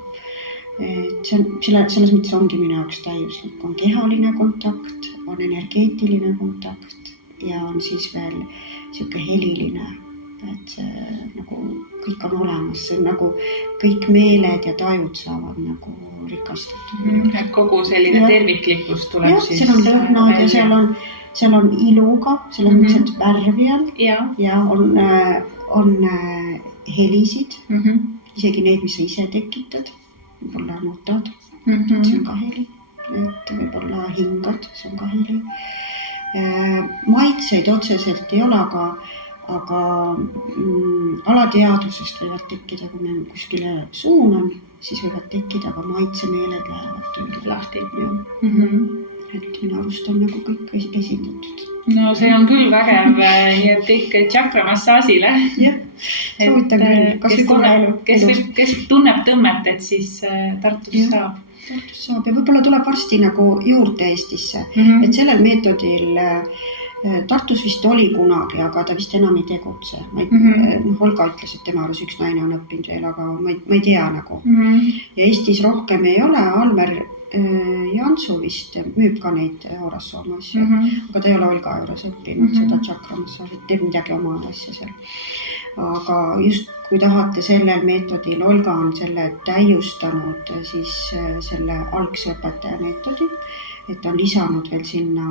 Et selles mõttes ongi minu jaoks täiuslik. On kehaline kontakt, on energeetiline kontakt ja on siis veel siuke heliline, et see nagu kõik on olemas, see on nagu kõik meeled ja tajud saavad nagu rikastatud. Et kogu selline terviklikkus tuleb ja, siis. Seal on lõhnad ja seal on iluga, selles mõttes, et värvi on ja on helisid, isegi neid, mis sa ise tekitad, võib-olla notad, see on ka heli, et võib-olla hingad, see on ka heli. Maitseid otseselt ei ole, aga alateadvusest võivad tekkida, kui me kuskile suunan, siis võivad tekkida, aga maitsemeeled lähevad tööle lahti. et minu arust on nagu kõik esindatud. No see on küll vägev, nii et kõik tšakramassaažile. Jah, soovitan küll. Kes tunneb tõmmet, et siis Tartus saab. Tartus saab ja võib-olla tuleb varsti nagu juurde Eestisse, et sellel meetodil Tartus vist oli kunagi, aga ta vist enam ei tegutse. Olga ütles, et tema arvas üks naine on õppinud veel, aga ma ei tea nagu. Ja Eestis rohkem ei ole, Almer Jansu vist müüb ka neid Aurassooma asju, aga ta ei ole Olga juures õppinud seda tšakramassaaži, teeb midagi oma asja seal. Aga just kui tahate sellel meetodil, Olga on selle täiustanud siis selle algse õpetaja meetodi, et on lisanud veel sinna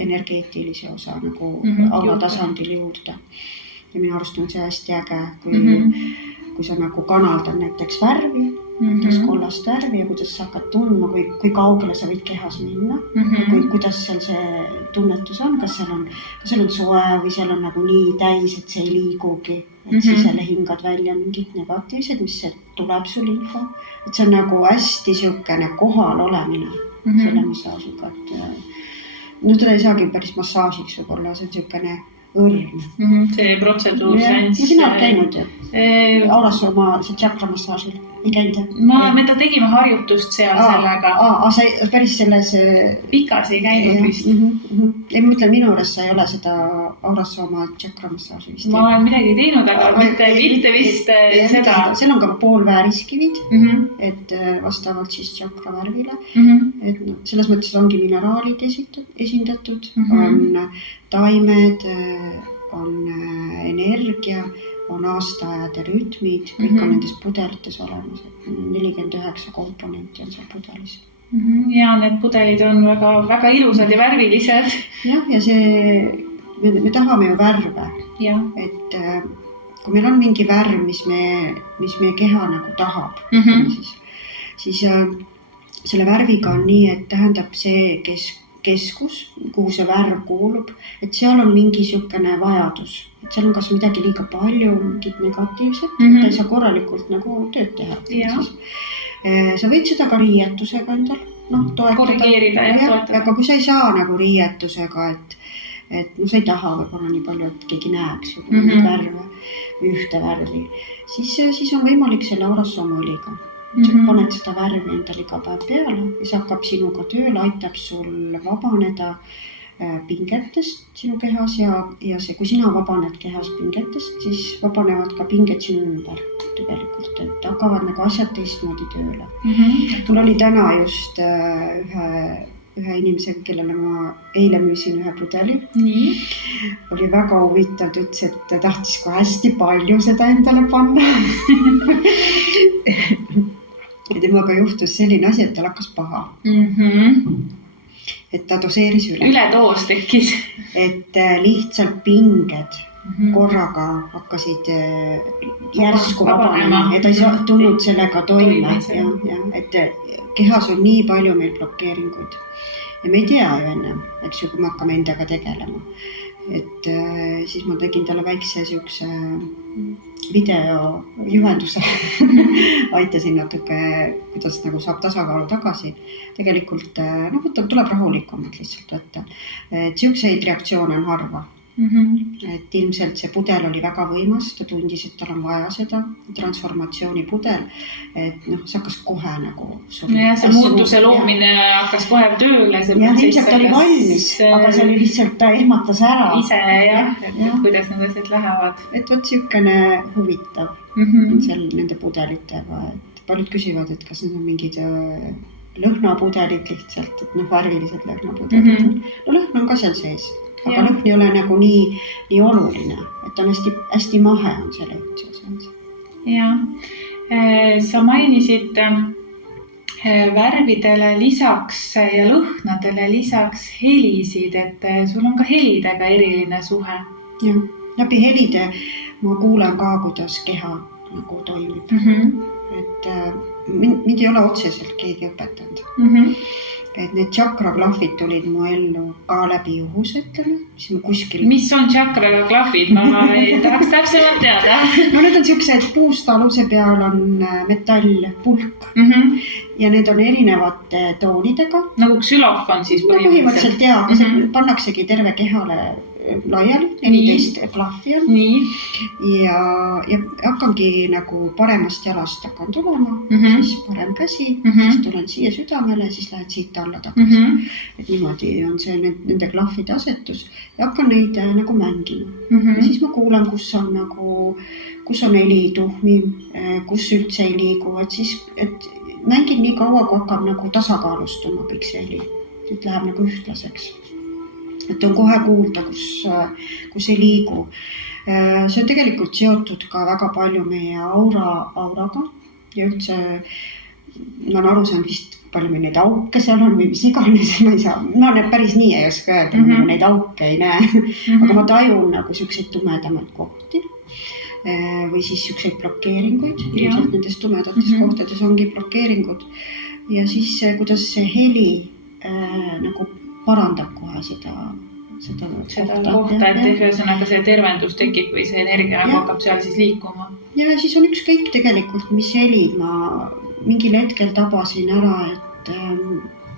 energeetilise osa nagu alatasandil juurde. Ja minu arust on see hästi äge, kui sa nagu kanaldad näiteks värvi, kollast värvi ja kuidas sa hakkad tundma, kui kaugele sa võid kehas minna, kuidas seal see tunnetus on, kas seal on soe või seal on nagu nii täis, et see ei liigugi, et siis jälle hingad välja mingid negatiivsed, mis tuleb sul info, et see on nagu hästi siukene kohal olemine selle massaažiga, et no teda ei saagi päris massaažiks võib-olla, see on siukene õrn. See protseduur sina oled käinud ju Aurassooma tšakramassaažil, ei käinud? Me ta tegime harjutust seal sellega. Sa päris selles pikas ei käinud vist. Ei mõtlen, minu juures sa ei ole seda Aurassooma tšakramassaaži vist. Ma olen midagi teinud, aga mitte vist seda. Seal on ka poolvääriskivid, et vastavalt siis tšakravärvile. Et selles mõttes ongi mineraalid esindatud, on taimed, on energia, on aastaajade rütmid, kõik on nendes pudelites olemas, et 49 komponenti on seal pudelis. Ja need pudelid on väga, väga ilusad ja värvilised. Jah, ja me tahame ju värve, et kui meil on mingi värv, mis meie keha nagu tahab, siis selle värviga on nii, et tähendab see keskus, kuhu see värv kuulub, et seal on mingi siukene vajadus, et seal on kas midagi liiga palju, mingit negatiivset, ta ei saa korralikult nagu tööd teha. Sa võid seda ka riietusega endal toetada. Korrigeerida ja toetada. Aga kui sa ei saa nagu riietusega, et sa ei taha võib-olla nii palju, et keegi näeks värve või ühte värvi, siis on võimalik selle Aurassooma õliga. Sa paned seda värvi endal iga päev peale ja see hakkab sinuga tööle, aitab sul vabaneda pingetest sinu kehas ja see, kui sina vabaned kehas pingetest, siis vabanevad ka pinged sinu ümber tegelikult, et hakkavad nagu asjad teistmoodi tööle. Mul oli täna just ühe inimesega, kellele ma eile müüsin ühe pudeli. Oli väga huvitav, ta ütles, et ta tahtis ka hästi palju seda endale panna. Ja temaga juhtus selline asi, et tal hakkas paha. Et ta doseeris üle. Üledoos tekkis. Et lihtsalt pinged korraga hakkasid järsku vabanema ja ta ei tulnud sellega toime. Et kehas on nii palju meil blokeeringuid. Ja me ei tea ju enne, eks ju, kui me hakkame endaga tegelema. Et siis ma tegin talle väikse siukse video juhenduse, aitasin natuke, kuidas nagu saab tasakaalu tagasi. Tegelikult tuleb rahulikumalt lihtsalt võtta. Et siukseid reaktsioone on harva. Et ilmselt see pudel oli väga võimas, ta tundis, et tal on vaja seda transformatsioonipudel, et see hakkas kohe nagu see muutuse loomine hakkas kohe tööle. Ilmselt ta oli valmis, aga see oli lihtsalt, ta ehmatas ära. Ise et kuidas need asjad lähevad. Et võt siukene huvitav on seal nende pudelitega, et paljud küsivad, et kas need on mingid lõhnapudelid lihtsalt, et värvilised lõhnapudelid. Lõhn on ka seal sees. Aga lõhn ei ole nagu nii oluline, et on hästi mahe on see lõhn. Ja, sa mainisid värvidele lisaks ja lõhnadele lisaks helisid, et sul on ka helidega eriline suhe. Jah, läbi helide ma kuulen ka, kuidas keha nagu toimib. Et mind ei ole otseselt keegi õpetanud. Et need tšakraklahvid tulid mu ellu ka läbi juhus, ütleme. Mis on tšakraklahvid? Ma ei tahaks täpsemalt teada. No need on siuksed puust aluse peal on metallpulk ja need on erinevate toonidega. Nagu ksülofon siis põhimõtteliselt jaa, pannaksegi terve kehale laiali, 14 klahvi on. Ja hakkangi nagu paremast jalast hakkan tulema, siis parem käsi, siis tulen siia südamele, siis lähed siit alla tagasi. Et niimoodi on see nende klahvide asetus ja hakkan neid nagu mängima. Ja siis ma kuulan, kus on heli tuhmim, kus üldse ei liigu, et mängin nii kaua, kui hakkab nagu tasakaalustuma kõik see heli, et läheb nagu ühtlaseks. Et on kohe kuulda, kus ei liigu. See on tegelikult seotud ka väga palju meie auraga ja üldse ma olen aru saanud vist palju meil neid auke seal on või mis iganes, ma ei saa, no need päris nii ei oska öelda, neid auke ei näe, aga ma tajun nagu siukseid tumedamaid kohti või siis siukseid blokeeringuid, ilmselt nendes tumedates kohtades ongi blokeeringud ja siis kuidas see heli nagu parandab kohe seda kohta, et ühesõnaga see tervendus tekib või see energia hakkab seal siis liikuma. Ja siis on ükskõik tegelikult, mis helid ma mingil hetkel tabasin ära, et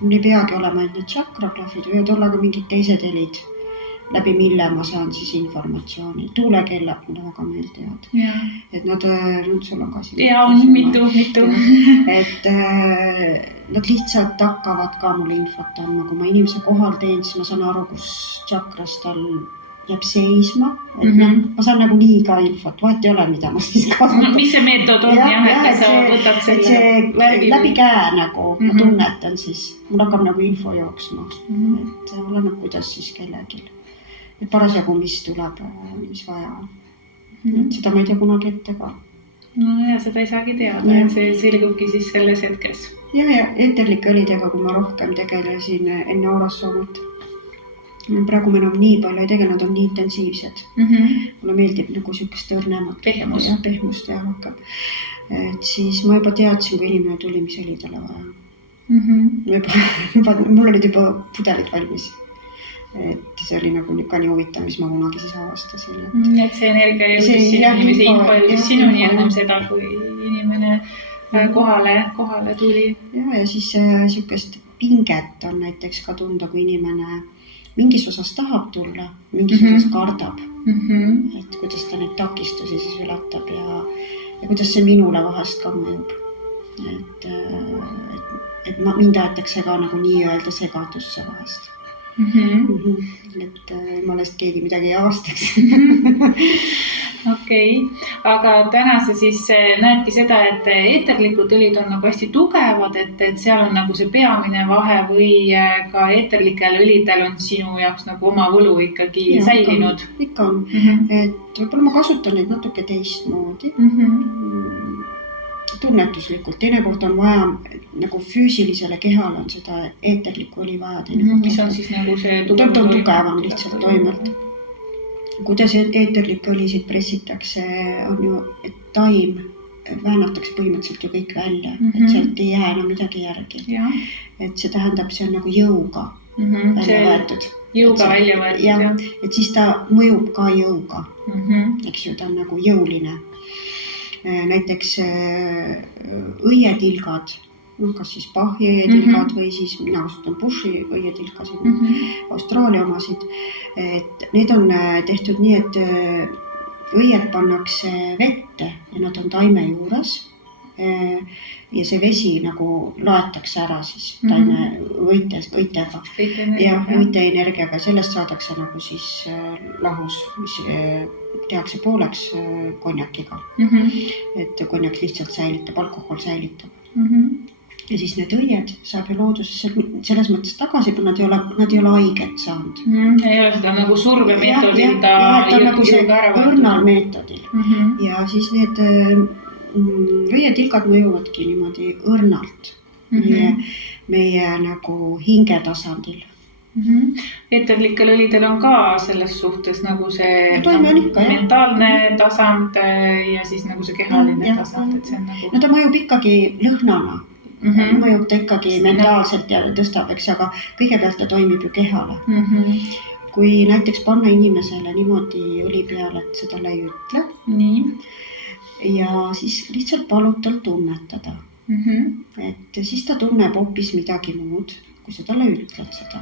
mul ei peagi olema need tšakraklahvid, võivad olla ka mingid teised helid, läbi mille ma saan siis informatsiooni. Tuulekellad mulle väga meeldivad. Et nad sul on ka siin. Ja on mitu. Et nad lihtsalt hakkavad ka mulle infot andma, kui ma inimese kohal teen, siis ma saan aru, kus tšakras tal jääb seisma. Ma saan nagu nii ka infot, vahet ei ole, mida ma siis kasutan. Mis see meetod on, et sa võtad selle läbi käe nagu ma tunnetan siis, mul hakkab nagu info jooksma, et oleneb, kuidas siis kellegil. Et parasjagu, mis tuleb, mis vaja on. Et seda ma ei tea kunagi ette ka. No ja seda ei saagi teada, et see selgubki siis selles hetkes. Ja eeterlike õlidega, kui ma rohkem tegelesin enne aurassoomat. Praegu me enam nii palju ei tegele, nad on nii intensiivsed. Mulle meeldib nagu siukest õrnemat. Pehmust ja rohkem. Et siis ma juba teadsin, kui inimene tuli, mis õlidele vaja. Mul olid juba pudelid valmis. Et see oli nagu ka nii huvitav, mis ma kunagi siis avastasin. Et see energia jõudis sinuni, see info jõudis sinuni ennem seda, kui inimene kohale tuli. Ja siis siukest pinget on näiteks ka tunda, kui inimene mingis osas tahab tulla, mingis osas kardab. Et kuidas ta neid takistusi siis ületab ja kuidas see minule vahest ka mõjub. Et mind aetakse ka nagu nii-öelda segadusse vahest. Et emalest keegi midagi ei avastaks. Okei, aga täna sa siis näedki seda, et eeterlikud õlid on nagu hästi tugevad, et seal on nagu see peamine vahe või ka eeterlikel õlidel on sinu jaoks nagu oma võlu ikkagi säilinud? Ikka on, et võib-olla ma kasutan neid natuke teistmoodi. Tunnetuslikult, teine kord on vaja nagu füüsilisele kehale on seda eeterlikku õli vaja. Mis on siis nagu see tugevam lihtsalt toimelt. Kuidas eeterlikke õlisid pressitakse, on ju, et taim väänatakse põhimõtteliselt ju kõik välja, et sealt ei jää enam midagi järgi. Et see tähendab, see on nagu jõuga välja võetud. Jõuga välja võetud, et siis ta mõjub ka jõuga, eks ju, ta on nagu jõuline. Näiteks õietilgad, kas siis Bachi õietilgad või siis mina kasutan Bushi õietilgasid, Austraalia omasid. Et need on tehtud nii, et õied pannakse vette ja nad on taime juures ja see vesi nagu laetakse ära siis taime õitega ja õite energiaga. Sellest saadakse nagu siis lahus, mis tehakse pooleks konjakiga. Et konjak lihtsalt säilitab, alkohol säilitab. Ja siis need õied saab ju loodusesse selles mõttes tagasi, kui nad ei ole haiget saanud. Ei ole seda nagu survemeetodil ta nagu see õrnal meetodil. Ja siis need õietilgad mõjuvadki niimoodi õrnalt meie nagu hinge tasandil. Eeterlikel õlidel on ka selles suhtes nagu see mentaalne tasand ja siis nagu see kehaline tasand. Et see on nagu... No ta mõjub ikkagi lõhnana. Mõjub ta ikkagi mentaalselt ja tõstab, eks, aga kõigepealt ta toimib ju kehale. Kui näiteks panna inimesele niimoodi õli peale, et seda ei ütle. Ja siis lihtsalt palud tal tunnetada. Et siis ta tunneb hoopis midagi muud, kui sa talle ütled seda.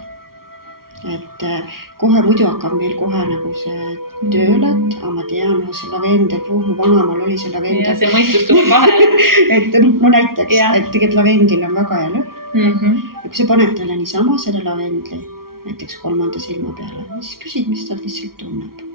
Et kohe muidu hakkab meil kohe nagu see tööle, et ma tean, see lavendel, mu vanamal oli see lavendel. Ja see mõistus tuleb vahele. Et no näiteks, et tegelikult lavendil on väga hea lõpp. Ja kui sa paned talle niisama selle lavendli, näiteks 3. silma peale, siis küsid, mis ta lihtsalt tunneb.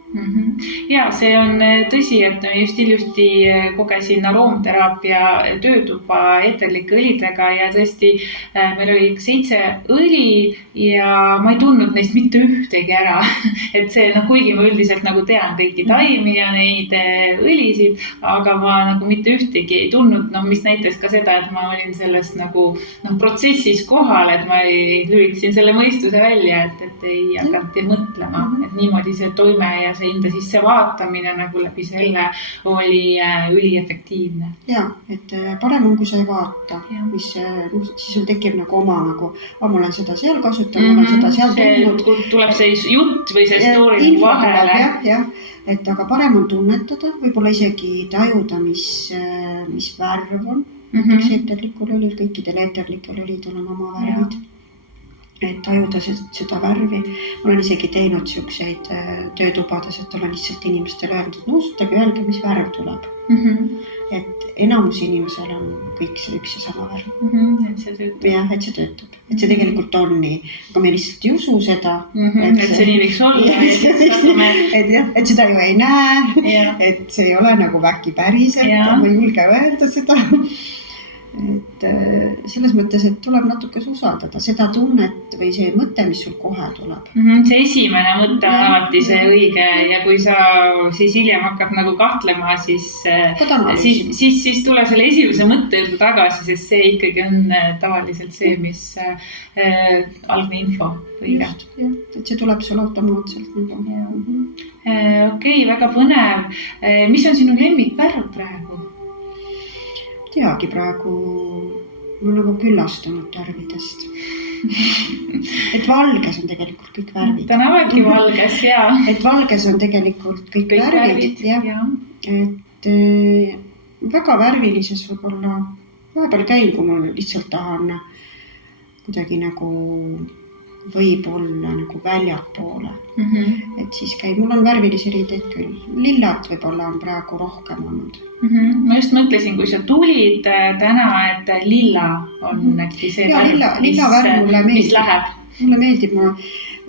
Ja see on tõsi, et just hiljuti kogesin aroomteraapia töötuba eeterlike õlidega ja tõesti meil oli 7 õli ja ma ei tundnud neist mitte ühtegi ära. Et see, kuigi ma üldiselt nagu tean kõiki taimi ja neid õlisid, aga ma nagu mitte ühtegi ei tundnud, mis näitas ka seda, et ma olin selles nagu protsessis kohal, et ma lülitasin selle mõistuse välja, et ei hakanud mõtlema, et niimoodi see toime ja see enda sisse vaatamine nagu läbi selle oli üliefektiivne. Ja, et parem on, kui sa ei vaata, mis siis sul tekib nagu oma nagu, ma olen seda seal kasutanud, ma olen seda seal tundnud. Tuleb see jutt või see story vahele. Jah, et aga parem on tunnetada, võib-olla isegi tajuda, mis värv on. Näiteks eeterlikul olil, kõikidel eeterlikel olidel on oma värvid. Et tajuda seda värvi. Ma olen isegi teinud siukseid töötubades, et olen lihtsalt inimestele öelnud, et nuusutage, öelge, mis värv tuleb. Et enamus inimesel on kõik see üks ja sama värv. Et see töötab. Jah, et see töötab. Et see tegelikult on nii. Aga me lihtsalt ei usu seda. Et see nii võiks olla. Et seda ju ei näe. Et see ei ole nagu väki päriselt. Ma ei julge öelda seda. Et selles mõttes, et tuleb natuke usaldada seda tunnet või see mõte, mis sul kohe tuleb. See esimene mõte on alati see õige ja kui sa siis hiljem hakkad nagu kahtlema, siis tule selle esimese mõtte juurde tagasi, sest see ikkagi on tavaliselt see, mis algne info õige. Just, jah, et see tuleb sul automaatselt. Okei, väga põnev. Mis on sinu lemmikvärv praegu? Teagi praegu ma nagu küllastunud värvidest. Et valges on tegelikult kõik värvid. Ta näevadki valges, jaa. Et valges on tegelikult kõik värvid. Et väga värvilises võib-olla vahepeal käin, kui ma lihtsalt tahan kuidagi nagu võib-olla nagu väljapoole. Et siis käib, mul on värvilisi riideid küll. Lillat võib-olla on praegu rohkem olnud. Ma just mõtlesin, kui sa tulid täna, et lilla on äkki see värv, mis läheb. Mulle meeldib,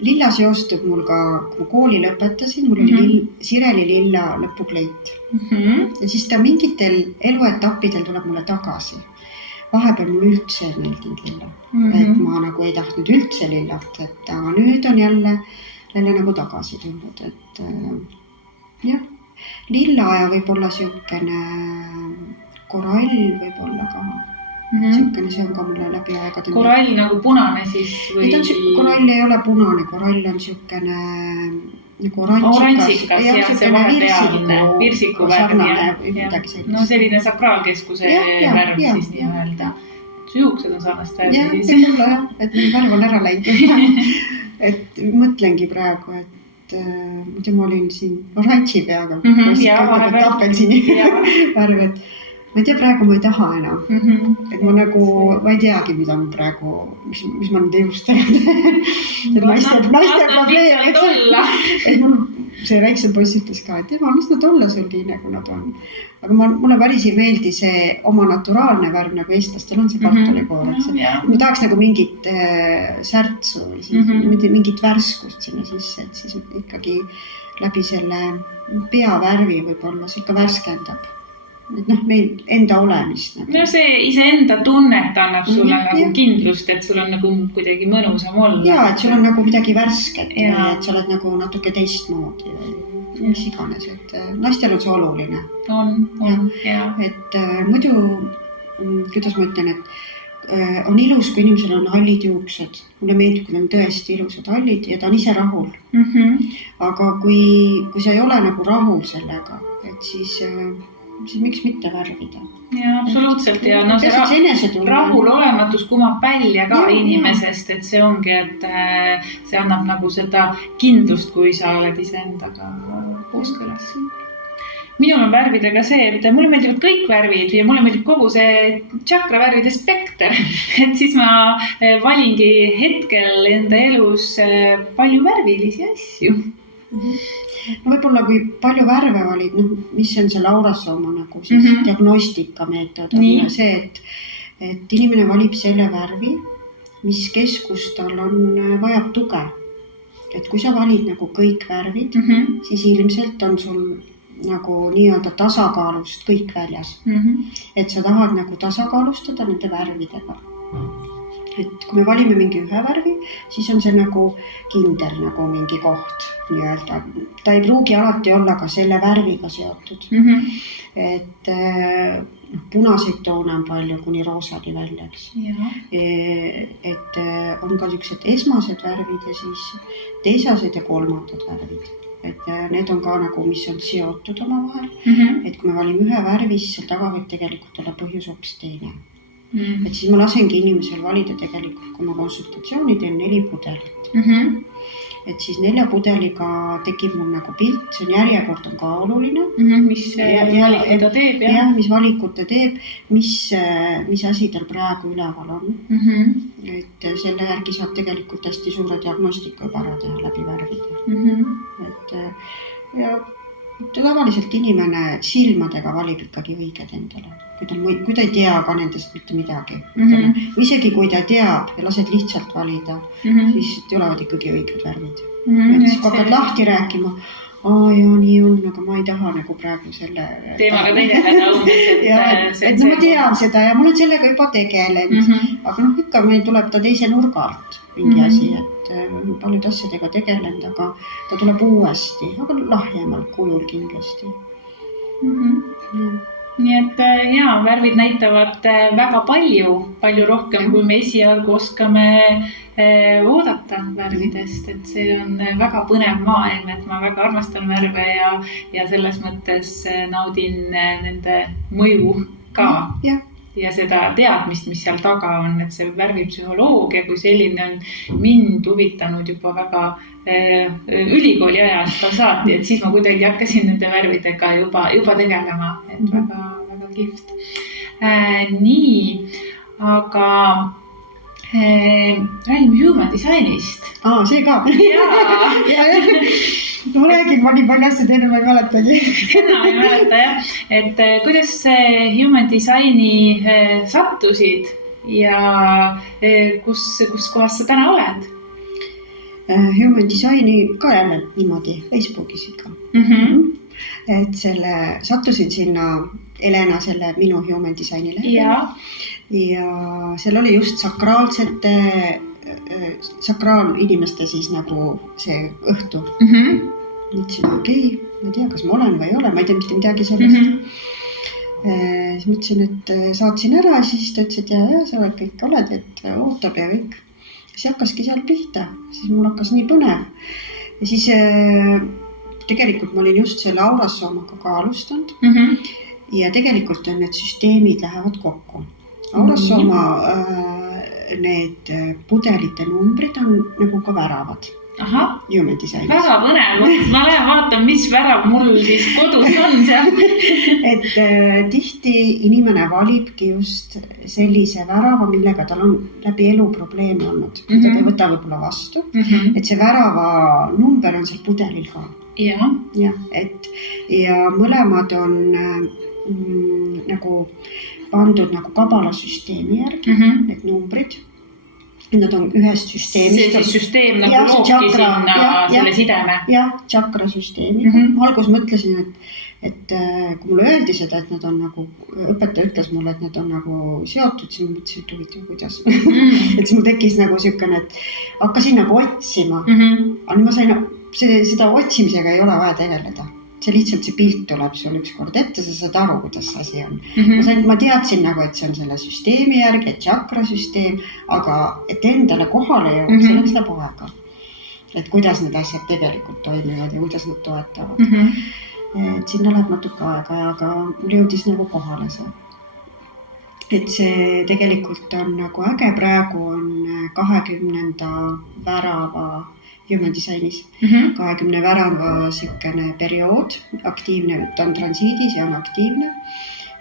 lilla seostub mul ka, kui ma kooli lõpetasin, mul oli Sireli lilla lõpukleit. Ja siis ta mingitel eluetappidel tuleb mulle tagasi. Vahepeal mul üldse ei meeldinud lilla. Et ma nagu ei tahtnud üldse lillat, aga nüüd on jälle nagu tagasi tulnud. Et jah, lilla ja võib-olla siukene korall võib-olla ka. Siukene, see on ka mulle läbi aegade. Korall nagu punane siis? Korall ei ole punane, korall on siukene nagu orantsikas ja see vahepealne virsiku värv. No selline sakraalkeskuse värv siis nii öelda. Su juuksed on sarnast värvi siis. Jah, et meil värv on ära läinud. Et mõtlengi praegu, et ma olin siin orantsi peaga. Tapelsini värv, et ma ei tea, praegu ma ei taha enam. Et ma nagu, ma ei teagi, mida ma praegu, mis ma nüüd just tean. Naiste probleem. Et mul see väiksem poiss ütles ka, et ema, mis nad olla sul nii, nagu nad on. Aga mulle päris ei meeldi see oma naturaalne värv, nagu eestlastel on see kartulikoor. Ma tahaks nagu mingit särtsu, mingit värskust sinna sisse, et siis ikkagi läbi selle peavärvi võib-olla see ikka värskendab. Et meil enda olemist. No see iseenda tunnet annab sulle nagu kindlust, et sul on nagu kuidagi mõnusam olla. Jaa, et sul on nagu midagi värsket, et sa oled nagu natuke teistmoodi. Mis iganes, et naistel on see oluline. On, jaa. Et muidu, kuidas ma ütlen, et on ilus, kui inimesel on hallid juuksed. Mulle meeldib, kui on tõesti ilusad hallid ja ta on ise rahul. Aga kui sa ei ole nagu rahul sellega, et siis miks mitte värvida? Jaa, absoluutselt. Ja see rahulolematus kumab välja ka inimesest, et see ongi, et see annab nagu seda kindlust, kui sa oled iseendaga kooskõlas. minul on värvidega see, et mulle meeldivad kõik värvid ja mulle meeldib kogu see tšakra värvide spekter. Et siis ma valingi hetkel enda elus palju värvilisi asju. No võib-olla kui palju värve valid, mis on see Laurasooma nagu siis diagnostika meetod on see, et inimene valib selle värvi, mis keskus tal on, vajab tuge. Et kui sa valid nagu kõik värvid, siis ilmselt on sul nagu nii-öelda tasakaalust kõik väljas. Et sa tahad nagu tasakaalustada nende värvidega. Et kui me valime mingi ühe värvi, siis on see nagu kindel nagu mingi koht nii-öelda. Ta ei pruugi alati olla ka selle värviga seotud. Et punaseid toone on palju kuni roosani välja. Et on ka niisugused esmased värvid ja siis teisased ja kolmandad värvid. Et need on ka nagu, mis on seotud oma vahel. Et kui me valime ühe värvi, siis seal taga võib tegelikult olla põhjus hoopis teine. Et siis ma lasengi inimesel valida tegelikult, kui ma konsultatsiooni teen 4 pudelit. Et siis 4 pudeliga tekib mul nagu pilt, see on järjekord on ka oluline. Mis valikut ta teeb, jah? Mis valikut ta teeb, mis asi tal praegu üleval on. Et selle järgi saab tegelikult hästi suure diagnostika para teha läbi värvide. Et ja tavaliselt inimene silmadega valib ikkagi õiged endale. Kui ta ei tea ka nendest mitte midagi. Või isegi kui ta teab ja lased lihtsalt valida, siis tulevad ikkagi õiged värvid. Et siis kui hakkad lahti rääkima, nii on, aga ma ei taha nagu praegu selle teemaga tegeleda umbes. Et ma tean seda ja mul on sellega juba tegelenud. Aga ikka meil tuleb ta teise nurga alt mingi asi, et paljud asjadega tegelenud, aga ta tuleb uuesti, aga lahjemal kujul kindlasti. Nii et värvid näitavad väga palju rohkem, kui me esialgu oskame oodata värvidest, et see on väga põnev maailm, et ma väga armastan värve ja selles mõttes naudin nende mõju ka. Ja seda teadmist, mis seal taga on, et see värvipsühholoogia kui selline on mind huvitanud juba väga ülikooli ajast saati, et siis ma kuidagi hakkasin nende värvidega juba tegelema, et väga kihvt. Nii, aga räägime human designist. See ka. Ma räägin, ma nii palju asjad enam ei mäletagi. Enam ei mäleta, jah. Et kuidas human designi sattusid ja kus kohas sa täna oled? Human designi ka jälle niimoodi Facebookis ikka. Et sattusin sinna Elena selle minu human designi lehele. Ja seal oli just sakraalinimeste siis nagu see õhtu. Mõtlesin, okei, ma ei tea, kas ma olen või ei ole, ma ei tea mitte midagi sellest. Siis mõtlesin, et saatsin ära, siis ta ütles, et ja, sa kõik oled, et ootab ja kõik. Siis hakkaski seal pihta, siis mul hakkas nii põnev. Ja siis tegelikult ma olin just selle Laurasoomaga ka alustanud. Ja tegelikult on need süsteemid lähevad kokku. Laurasooma need pudelite numbrid on nagu ka väravad. Human design'is. Väga põnev, ma lähen vaatan, mis värav mul siis kodus on seal. Et tihti inimene valibki just sellise värava, millega tal on läbi elu probleemi olnud. Ta ei võta võib-olla vastu. Et see värava number on seal pudelil ka. Ja, mõlemad on nagu pandud nagu kabalasüsteemi järgi, need numbrid. Nad on ühest süsteemist. See süsteem nagu loobki sinna selle sideme. Jah, tšakra süsteemi. Algus mõtlesin, et kui mulle öeldi seda, et nad on nagu, õpetaja ütles mulle, et nad on nagu seotud, siis ma mõtlesin, et huvitav, kuidas. Et siis mul tekkis nagu niisugune, et hakkasin nagu otsima. Aga nüüd ma sain, seda otsimisega ei ole vaja tegeleda. See lihtsalt see pilt tuleb sul ükskord ette, sa saad aru, kuidas see asi on. Ma teadsin nagu, et see on selle süsteemi järgi, et tšakra süsteem, aga et endale kohale jõuab, selleks läheb aega. Et kuidas need asjad tegelikult toimivad ja kuidas nad toetavad. Et sinna läheb natuke aega, aga mul jõudis nagu kohale see. Et see tegelikult on nagu äge, praegu on 20. värava human designis 20 värava siukene periood, aktiivne, ta on transiidis ja on aktiivne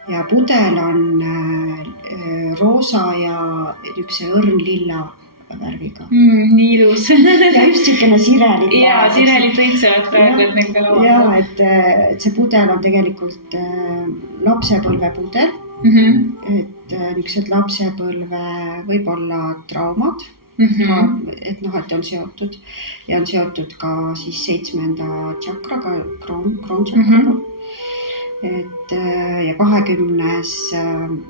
ja pudel on roosa ja niukse õrnlilla värviga. Nii ilus. Ja just siukene sirelit. Jaa, sirelit õitsevad praegu, et neil ka laua. Jaa, et see pudel on tegelikult lapsepõlve pudel. Et niisugused lapsepõlve võib-olla traumad, et on seotud ja on seotud ka siis 7. tšakraga, kroončakraga. Et ja 20.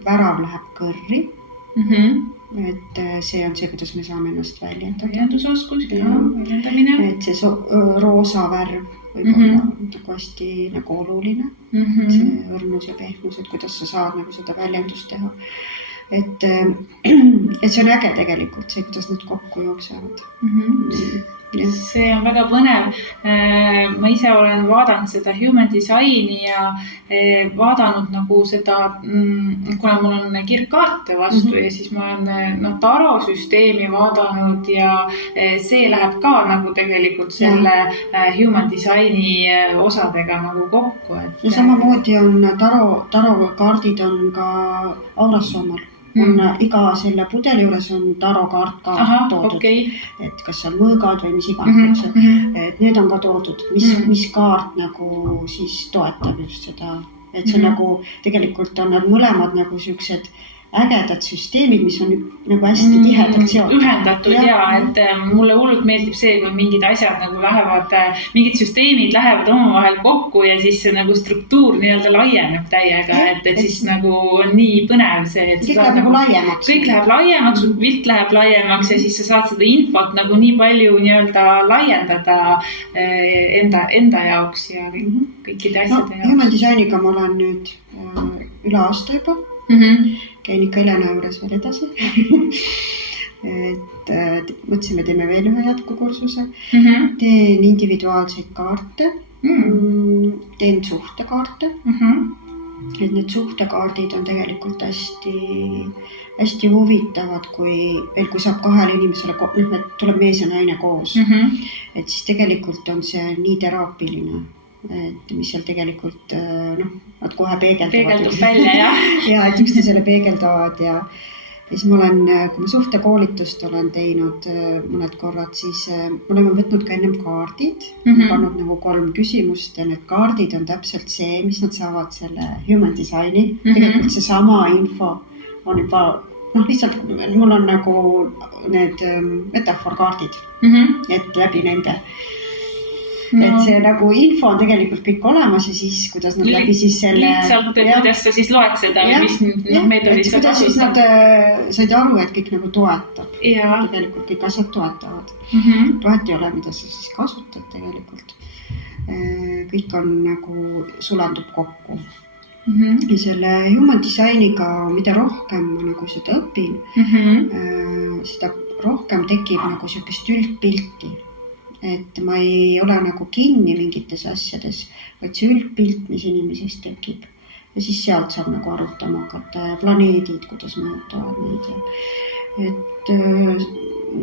värav läheb kõrri. Et see on see, kuidas me saame ennast väljendada. Väljendusoskus, väljendamine. Et see roosa värv võib-olla nagu hästi nagu oluline. See õrnus ja pehmus, et kuidas sa saad nagu seda väljendust teha. Et see on äge tegelikult, see, kuidas nad kokku jooksevad. See on väga põnev. Ma ise olen vaadanud seda human designi ja vaadanud nagu seda, kuna mul on kirkkaarte vastu ja siis ma olen tarosüsteemi vaadanud ja see läheb ka nagu tegelikult selle human designi osadega nagu kokku. Ja samamoodi on tarokaardid on ka aurassoomal. Iga selle pudeli juures on tarokaart ka toodud. Okay. Et kas seal mõõgad või mis iganes. Et need on ka toodud, mis kaart nagu siis toetab just seda. Et see nagu tegelikult on nad mõlemad nagu siuksed ägedad süsteemid, mis on nagu hästi tihedalt seotud. Ühendatud et mulle hullult meeldib see, kui mingid asjad nagu lähevad, mingid süsteemid lähevad omavahel kokku ja siis see nagu struktuur nii-öelda laieneb täiega, et siis nagu on nii põnev see. Kõik läheb nagu laiemaks. Kõik läheb laiemaks, pilt läheb laiemaks ja siis sa saad seda infot nagu nii palju nii-öelda laiendada enda jaoks ja kõikide asjade jaoks. Human designiga ma olen nüüd üle aasta juba. Käin ikka Helena juures veel edasi. Et mõtlesime, teeme veel ühe jätkukursuse. Teen individuaalseid kaarte. Teen suhtekaarte. Et need suhtekaardid on tegelikult hästi huvitavad, kui saab kahele inimesele, tuleb mees ja naine koos. Et siis tegelikult on see nii teraapiline. Et mis seal tegelikult, nad kohe peegeldavad. Peegeldub välja, ja, et üksteisele peegeldavad ja siis ma olen, kui ma suhtekoolitust olen teinud mõned korrad, siis me oleme võtnud ka ennem kaardid, pannud nagu 3 küsimust ja need kaardid on täpselt see, mis nad saavad selle human designi. Tegelikult see sama info on juba, lihtsalt mul on nagu need metafoorkaardid, et läbi nende. Et see nagu info on tegelikult kõik olemas ja siis, kuidas nad läbi siis selle... Lihtsalt, et kuidas sa siis loed seda või mis meetodid sa kasutad. Siis nad said aru, et kõik nagu toetab. Tegelikult kõik asjad toetavad. Toet ei ole, mida sa siis kasutad tegelikult. Kõik on nagu sulandub kokku. Ja selle human designiga, mida rohkem ma nagu seda õpin, seda rohkem tekib nagu sellist üldpilti. Et ma ei ole nagu kinni mingites asjades, vaid see üldpilt, mis inimesest tekib. Ja siis sealt saab nagu arutama hakata ja planeedid, kuidas mõjutavad neid. Et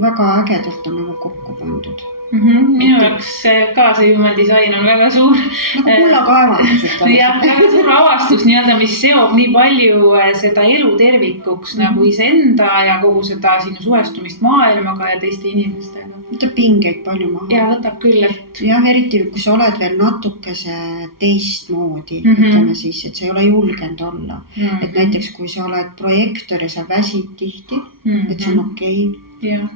väga ägedalt on nagu kokku pandud. Minu jaoks ka see human design on väga suur. Nagu kullakaevandus. Jah, väga suur avastus, mis seob nii palju seda elu tervikuks nagu iseenda ja kogu seda sinu suhestumist maailmaga ja teiste inimestega. Võtab pingeid palju maha. Ja võtab küll, et... Jah, eriti kui sa oled veel natukese teistmoodi, ütleme siis, et sa ei ole julgenud olla. Et näiteks, kui sa oled projektor ja sa väsid tihti, et see on okei.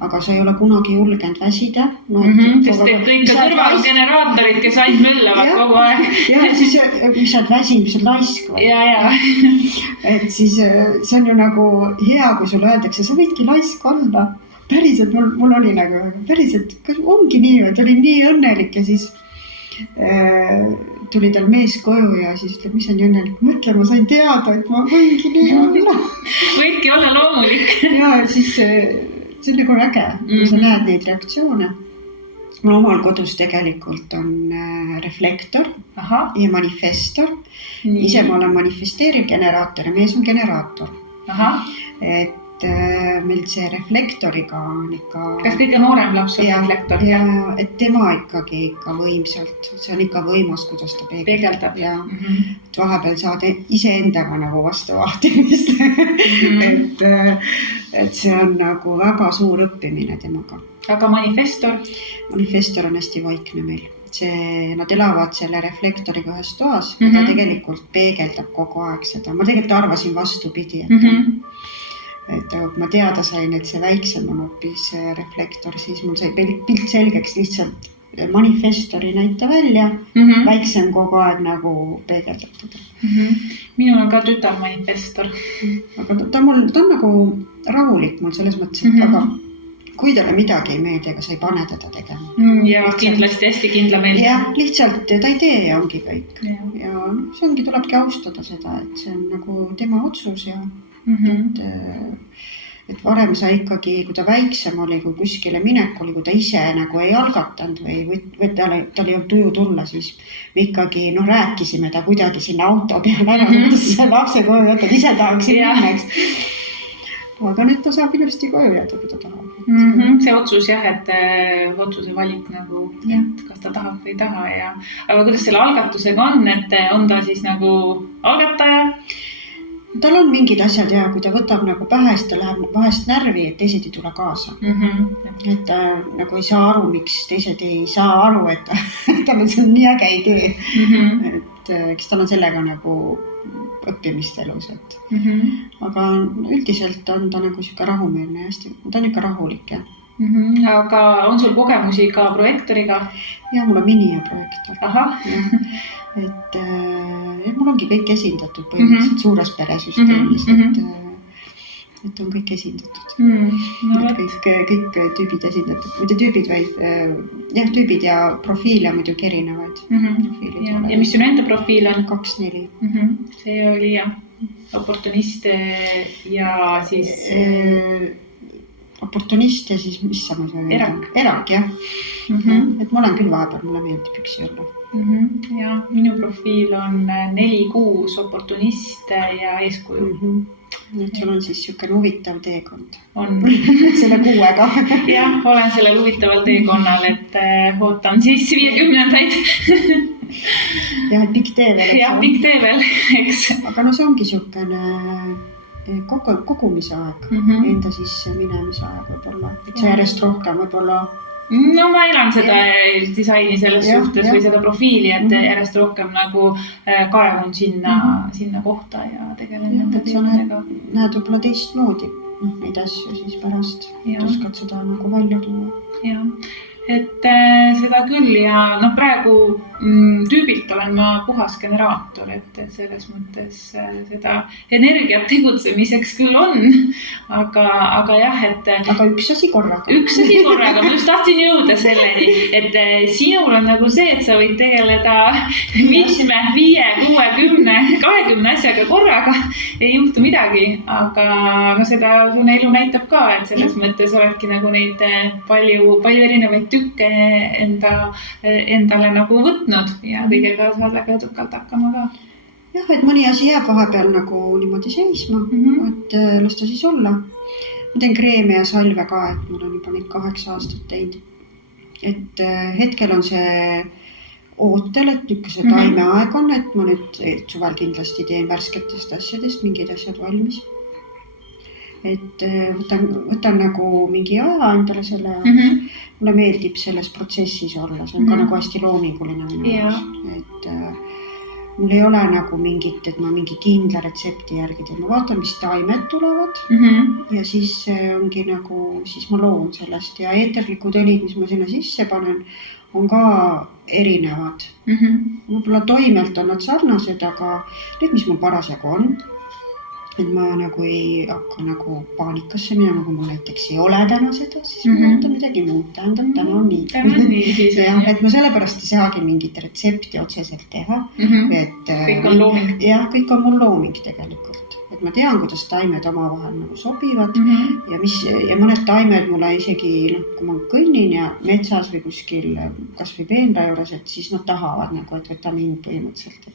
Aga sa ei ole kunagi julgenud väsida. Sest teeb kõik kõrvalgeneraatorid, kes ainult möllavad kogu aeg. Ja siis, mis sa oled väsinud, mis sa oled laisk või? Et siis see on ju nagu hea, kui sulle öeldakse, sa võidki laisk olla. Päriselt, mul oli nagu päriselt, ongi nii, et olin nii õnnelik ja siis tuli tal mees koju ja siis ütleb, mis on nii õnnelik. Mõtle, ma sain teada, et ma võingi nii olla. Võidki olla loomulik. Ja siis see on nagu äge, kui sa näed neid reaktsioone. Mul omal kodus tegelikult on reflektor ja manifestor. Ise ma olen manifesteeriv generaator ja mees on generaator. Et meil see reflektoriga on ikka... Kas kõige noorem laps on reflektor? Ja, et tema ikkagi ikka võimsalt, see on ikka võimas, kuidas ta peegeldab. Ja, et vahepeal saad iseendaga nagu vastu vahtimist. et see on nagu väga suur õppimine temaga. Aga manifestor? Manifestor on hästi vaikne meil. Nad elavad selle reflektoriga ühes toas ja ta tegelikult peegeldab kogu aeg seda. Ma tegelikult arvasin vastupidi, et ma teada sain, et see väiksem on hoopis reflektor, siis mul sai pilt selgeks lihtsalt manifestori näita välja, väiksem kogu aeg nagu peegeldab teda. Minul on ka tütar manifestor. Aga ta on nagu rahulik mul selles mõttes, et aga kui talle midagi ei meeldi, ega sa ei pane teda tegema. Ja kindlasti hästi kindla meelde. Ja lihtsalt ta ei tee ja ongi kõik. Ja see ongi, tulebki austada seda, et see on nagu tema otsus ja et varem sa ikkagi, kui ta väiksem oli, kui kuskile minek oli, kui ta ise nagu ei algatanud või tal ei olnud tuju tulla, siis me ikkagi rääkisime ta kuidagi sinna auto peale ära, see lapse koju jätad, ise tahaksin minneks. Aga nüüd ta saab ilusti koju jääda, kui ta tahab. See otsus jah, et otsuse valik nagu, et kas ta tahab või ei taha. Aga kuidas selle algatusega on, et on ta siis nagu algataja? Tal on mingid asjad ja kui ta võtab nagu pähe, siis ta läheb vahest närvi, et teised ei tule kaasa. Et ta nagu ei saa aru, miks teised ei saa aru, et tal on see nii äge idee. Et eks tal on sellega nagu õppimist elus. Aga üldiselt on ta nagu siuke rahumeelne ja hästi, ta on ikka rahulik. Aga on sul kogemusi ka projektoriga? Ja mul on mini ja projektor. Aha. Et mul ongi kõik esindatud põhimõtteliselt suures peresüsteemis, et on kõik esindatud. Kõik tüübid esindatud, mitte tüübid, vaid tüübid ja profiile muidugi erinevaid. Ja mis sul enda profiil on? 2-4. See oli oportunist ja siis... Oportunist ja siis, mis sama see oli? Erak, jah. Et ma olen küll vahepeal, mulle meeldib üksi olla. Ja minu profiil on 4-6 oportunist ja eeskuju. Et sul on siis siuke huvitav teekond. On. Selle 6-ga. Jah, olen sellel huvitaval teekonnal, et ootan siis 50-ndaid. Jah, et pikk tee veel. Jah, pikk tee veel, eks. Aga no see ongi siukene kogumise aeg, enda sisse minemise aeg võib-olla. Et see järjest rohkem võib-olla... No ma elan seda disaini selles suhtes või seda profiili, et järjest rohkem nagu kaevun sinna kohta ja tegelen nende teemadega. Näed võib-olla teistmoodi neid asju siis pärast, et oskad seda nagu välja tuua. Jah, et seda küll ja praegu tüübilt olen ma puhas generaator, et selles mõttes seda energiat tegutsemiseks küll on, aga jah, et... Aga üks asi korraga. Üks asi korraga, ma just tahtsin jõuda selleni, et sinul on nagu see, et sa võid tegeleda 5, 10, 20 asjaga korraga, ei juhtu midagi, aga seda sun elu näitab ka, et selles mõttes oledki nagu neid palju erinevaid tükke endale nagu võtnud ja kõigega saad väga edukalt hakkama ka. Jah, et mõni asi jääb vahepeal nagu niimoodi seisma, et las ta siis olla. Ma teen kreeme ja salve ka, et mul on juba neid 8 aastat teinud. Et hetkel on see ootel, et niisuguse taimeaeg on, et ma nüüd suvel kindlasti teen värsketest asjadest mingid asjad valmis. Et võtan nagu mingi aja endale selle jaoks. Mulle meeldib selles protsessis olla, see on ka nagu hästi loominguline minu jaoks. Et mul ei ole nagu mingit, et ma mingi kindla retsepti järgi teen. Ma vaatan, mis taimed tulevad ja siis ongi nagu, siis ma loon sellest ja eeterlikud õlid, mis ma sinna sisse panen, on ka erinevad. Võib-olla toimelt on nad sarnased, aga need, mis mul parasjagu on, et ma nagu ei hakka nagu paanikasse minema, kui mul näiteks ei ole täna seda, siis ma võtan midagi muud, tähendab, täna on nii. Et ma sellepärast ei saagi mingit retsepti otseselt teha. Kõik on looming. Jah, kõik on mul looming tegelikult. Et ma tean, kuidas taimed omavahel nagu sobivad ja mõned taimed mulle isegi, kui ma kõnnin ja metsas või kuskil kas või peenra juures, et siis nad tahavad nagu, et võta mind põhimõtteliselt.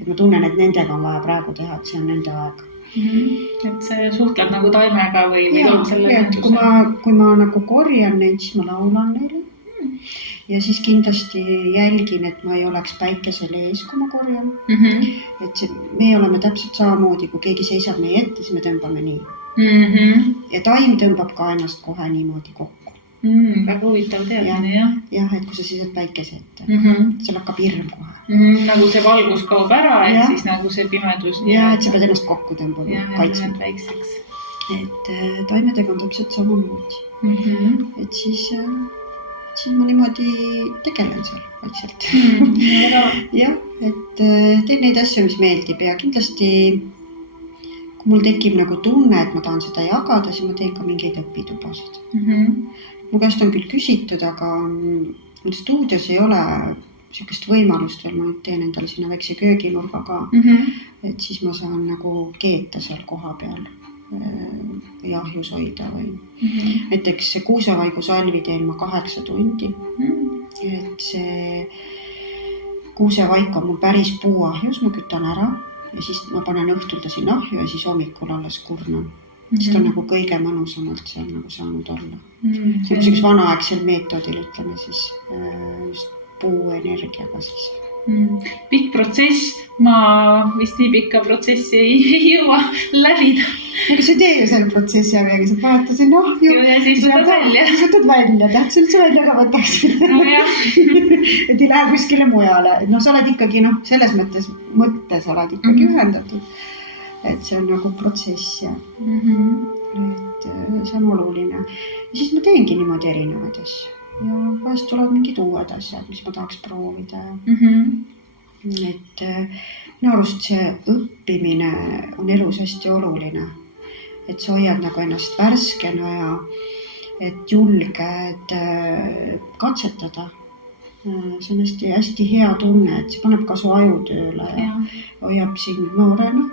Et ma tunnen, et nendega on vaja praegu teha, et see on nende aeg. Et see suhtled nagu taimega või toob selle kui ma nagu korjan neid, siis ma laulan neile. Ja siis kindlasti jälgin, et ma ei oleks päikesel ees, kui ma korjan. Et me oleme täpselt samamoodi, kui keegi seisab meie ette, siis me tõmbame nii. Ja taim tõmbab ka ennast kohe niimoodi kokku. Väga huvitav teadmine, jah. Jah, et kui sa seisad päikese ette, seal hakkab hirm kohe. Nagu see valgus kaob ära, et siis nagu see pimedus. Ja, et sa pead ennast kokku tõmbama, kaitsma. Väikseks. Et taimedega on täpselt samamoodi. Et siis ma niimoodi tegelen seal vaikselt. Jah, et teen neid asju, mis meeldib ja kindlasti kui mul tekib nagu tunne, et ma tahan seda jagada, siis ma teen ka mingeid õpitubasid. Mu käest on küll küsitud, aga mul stuudios ei ole sellist võimalust veel, ma teen endale sinna väikse kööginurga ka, et siis ma saan nagu keeta seal koha peal või ahjus hoida või näiteks see kuusevaigu-salvi teen ma 8 tundi, et see kuusevaik on mul päris puuahjus, ma kütan ära ja siis ma panen õhtul ta sinna ahju ja siis hommikul alles kurnan. Siis ta on nagu kõige mõnusamalt seal nagu saanud olla. See on üks vanaaegsel meetodil, ütleme siis just puuenergiaga siis. Pikk protsess, ma vist nii pikka protsessi ei jõua läbida. Aga sa ei tee ju selle protsessi aga sa paned sinna ahju ja siis võtad välja. Võtad välja, tahtsid üldse välja ka võtaksid. No jah. Et ei lähe kuskile mujale. No sa oled ikkagi, selles mõttes oled ikkagi ühendatud. Et see on nagu protsess ja et see on oluline. Ja siis ma teengi niimoodi erinevaid asju. Ja vahest tulevad mingid uued asjad, mis ma tahaks proovida. Et minu arust see õppimine on elus hästi oluline. Et sa hoiad nagu ennast värskena ja et julged katsetada. See on hästi hea tunne, et see paneb ka su ajutööle ja hoiab sind noorena.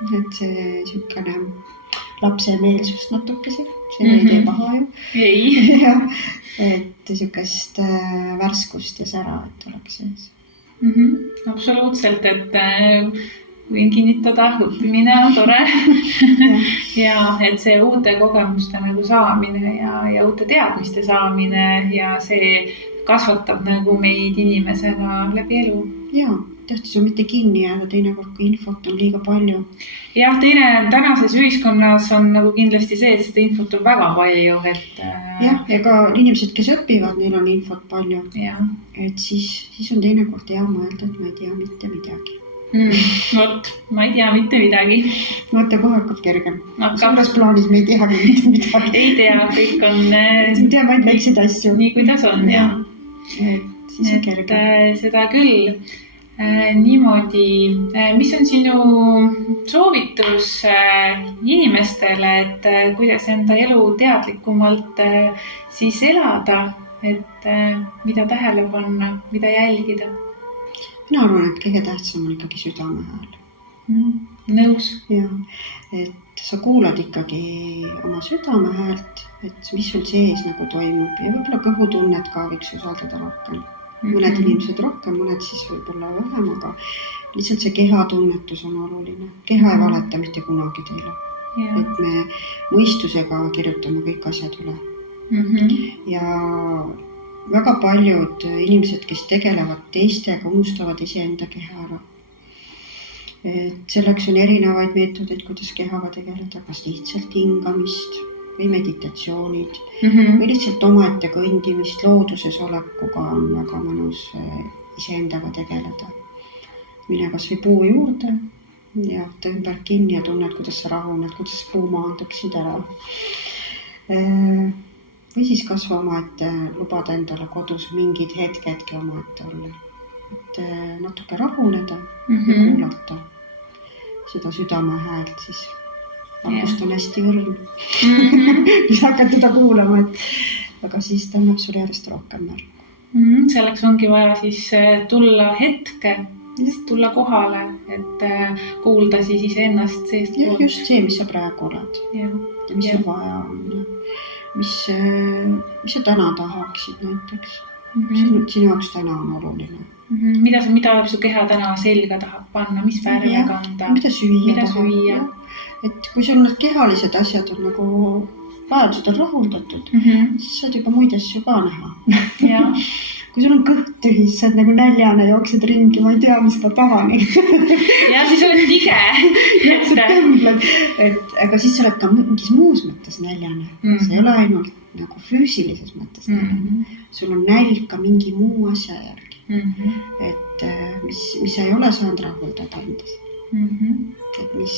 Et see siukene lapse meelsust natukese, see ei tee paha ju. Ei. Et siukest värskust ja sära, et oleks sees. Absoluutselt, et võin kinnitada, õppimine on tore. Ja et see uute kogemuste nagu saamine ja uute teadmiste saamine ja see kasvatab nagu meid inimesena läbi elu. Jaa, tähtis on mitte kinni jääda teinekord, kui infot on liiga palju. Jah, tänases ühiskonnas on nagu kindlasti see, et seda infot on väga palju. Jah, ega inimesed, kes õpivad, neil on infot palju. Ja. Et siis on teinekord hea mõelda, et ma ei tea mitte midagi. Vot, ma ei tea mitte midagi. Vaata, kohe hakkab kergem. Suures plaanis me ei tea mitte midagi. Ei tea, kõik on... Teame ainult väikseid asju. Nii kuidas on, jah. Et siis on kergem. Seda küll. Niimoodi, mis on sinu soovitus inimestele, et kuidas enda elu teadlikumalt siis elada, et mida tähele panna, mida jälgida? Mina arvan, et kõige tähtsam on ikkagi südame hääl. Nõus. Ja, et sa kuulad ikkagi oma südame häält, et mis sul sees nagu toimub ja võib-olla kõhutunnet ka võiks usaldada rohkem. Mõned inimesed rohkem, mõned siis võib-olla vähem, aga lihtsalt see kehatunnetus on oluline. Keha ei valeta mitte kunagi teile. Et me mõistusega kirjutame kõik asjad üle. Ja väga paljud inimesed, kes tegelevad teistega, unustavad iseenda keha ära. Et selleks on erinevaid meetodeid, kuidas kehaga tegeleda, kas lihtsalt hingamist või meditatsioonid või lihtsalt omaette kõndimist, looduses olekuga on väga mõnus iseendaga tegeleda. Mine kas või puu juurde ja tõmbad kinni ja tunned, kuidas sa rahuned, kuidas puu maanduksid ära. Või siis kas või omaette lubada endale kodus mingid hetkedki omaette olla. Et natuke rahuneda ja kuulata seda südame häält siis. Valgust on hästi õrn. Mis hakkad teda kuulama, aga siis ta annab sulle järjest rohkem märku. Selleks ongi vaja siis tulla hetke, tulla kohale, et kuulda siis iseennast seest poolt. Ja just see, mis sa praegu oled. Ja mis sul vaja on. Mis sa täna tahaksid näiteks. Sinu jaoks täna on oluline. Mida su keha täna selga tahab panna, mis värve kanda? Mida süüa? Et kui sul need kehalised asjad on nagu vajadused on rahuldatud, siis saad juba muid asju ka näha. Kui sul on kõht tühis, sa oled nagu näljane, jooksed ringi, ma ei tea, mis ma tahan. Ja siis oled tige. Sa tõmbled. Aga siis sa oled ka mingis muus mõttes näljane. See ei ole ainult nagu füüsilises mõttes näljane. Sul on nälg ka mingi muu asja järgi. Et mis sa ei ole saanud rahuldada endas. Et mis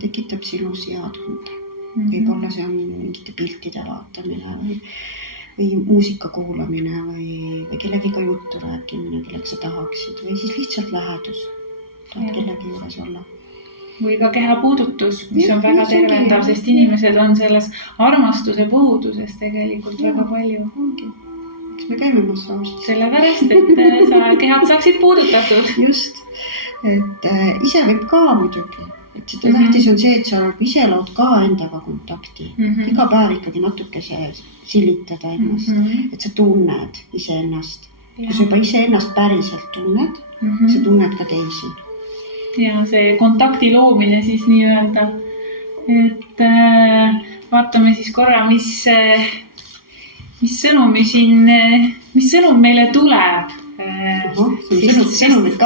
tekitab sinus head tunde. Võib-olla see on mingite piltide vaatamine või muusika kuulamine või kellegiga juttu rääkimine, kellega sa tahaksid või siis lihtsalt lähedus. Tahad kellegi juures olla. Või ka kehapuudutus, mis on väga tervendav, sest inimesed on selles armastuse puuduses tegelikult väga palju. Eks me käime massaažis. Sellepärast, et sa kehad saaksid puudutatud. Just. Et ise võib ka muidugi. Et seda tähtis on see, et sa ise lood ka endaga kontakti. Iga päev ikkagi natuke silitada ennast, et sa tunned iseennast. Kui sa juba iseennast päriselt tunned, sa tunned ka teisi. Ja see kontakti loomine siis nii-öelda. Et vaatame siis korra, mis sõnum meile tuleb.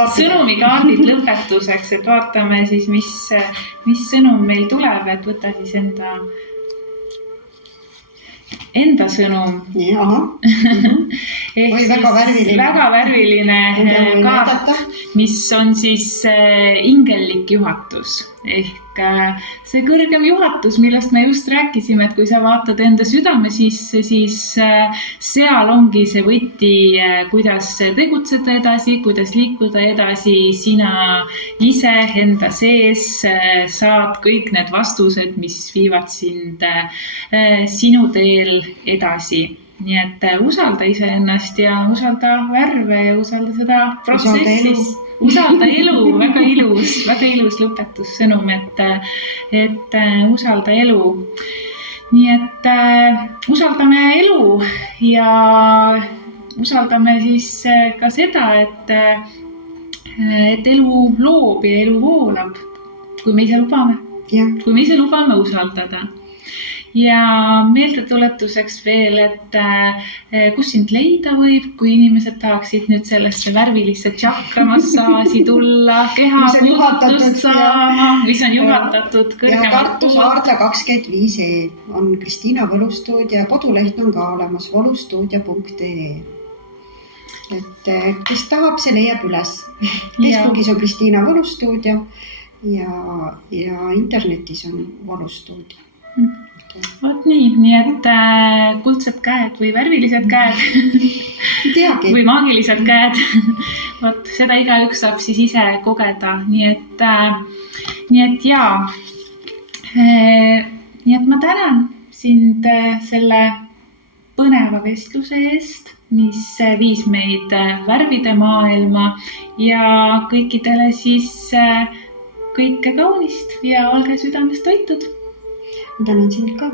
Sõnumikaardid lõpetuseks, et vaatame siis, mis sõnum meil tuleb, et võta siis enda sõnum. Väga värviline kaart, mis on siis ingellik juhatus ehk see kõrgem juhatus, millest me just rääkisime, et kui sa vaatad enda südame sisse, siis seal ongi see võti, kuidas tegutseda edasi, kuidas liikuda edasi, sina ise enda sees saad kõik need vastused, mis viivad sind sinu teel edasi. Nii et usalda iseennast ja usalda värve ja usalda seda protsessis. Usalda elu, väga ilus lõpetussõnum, et usalda elu. Nii et usaldame elu ja usaldame siis ka seda, et elu loob ja elu voolab, kui me ise lubame. Kui me ise lubame usaldada. Ja meeldetuletuseks veel, et kus sind leida võib, kui inimesed tahaksid nüüd sellesse värvilisse tšakramassaaži tulla, keha puudutust saama, mis on juhatatud kõrgemalt. Tartu Saardla 25E on Kristiina Võlustuudia, koduleht on ka olemas võlustuudia.ee. Et kes tahab, see leiab üles. Facebookis on Kristiina Võlustuudia ja internetis on Võlustuudia. Vot nii et kuldsed käed või värvilised käed või maagilised käed. Vot seda igaüks saab siis ise kogeda. Nii et ma tänan sind selle põneva vestluse eest, mis viis meid värvide maailma ja kõikidele siis kõike kaunist ja olge südamest hoitud. Ma tänan sind ka,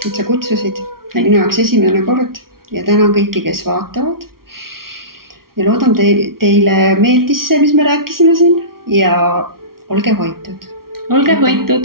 et sa kutsusid. Minu jaoks esimene kord ja tänan kõiki, kes vaatavad. Ja loodan teile meeldis see, mis me rääkisime siin ja olge hoitud. Olge hoitud.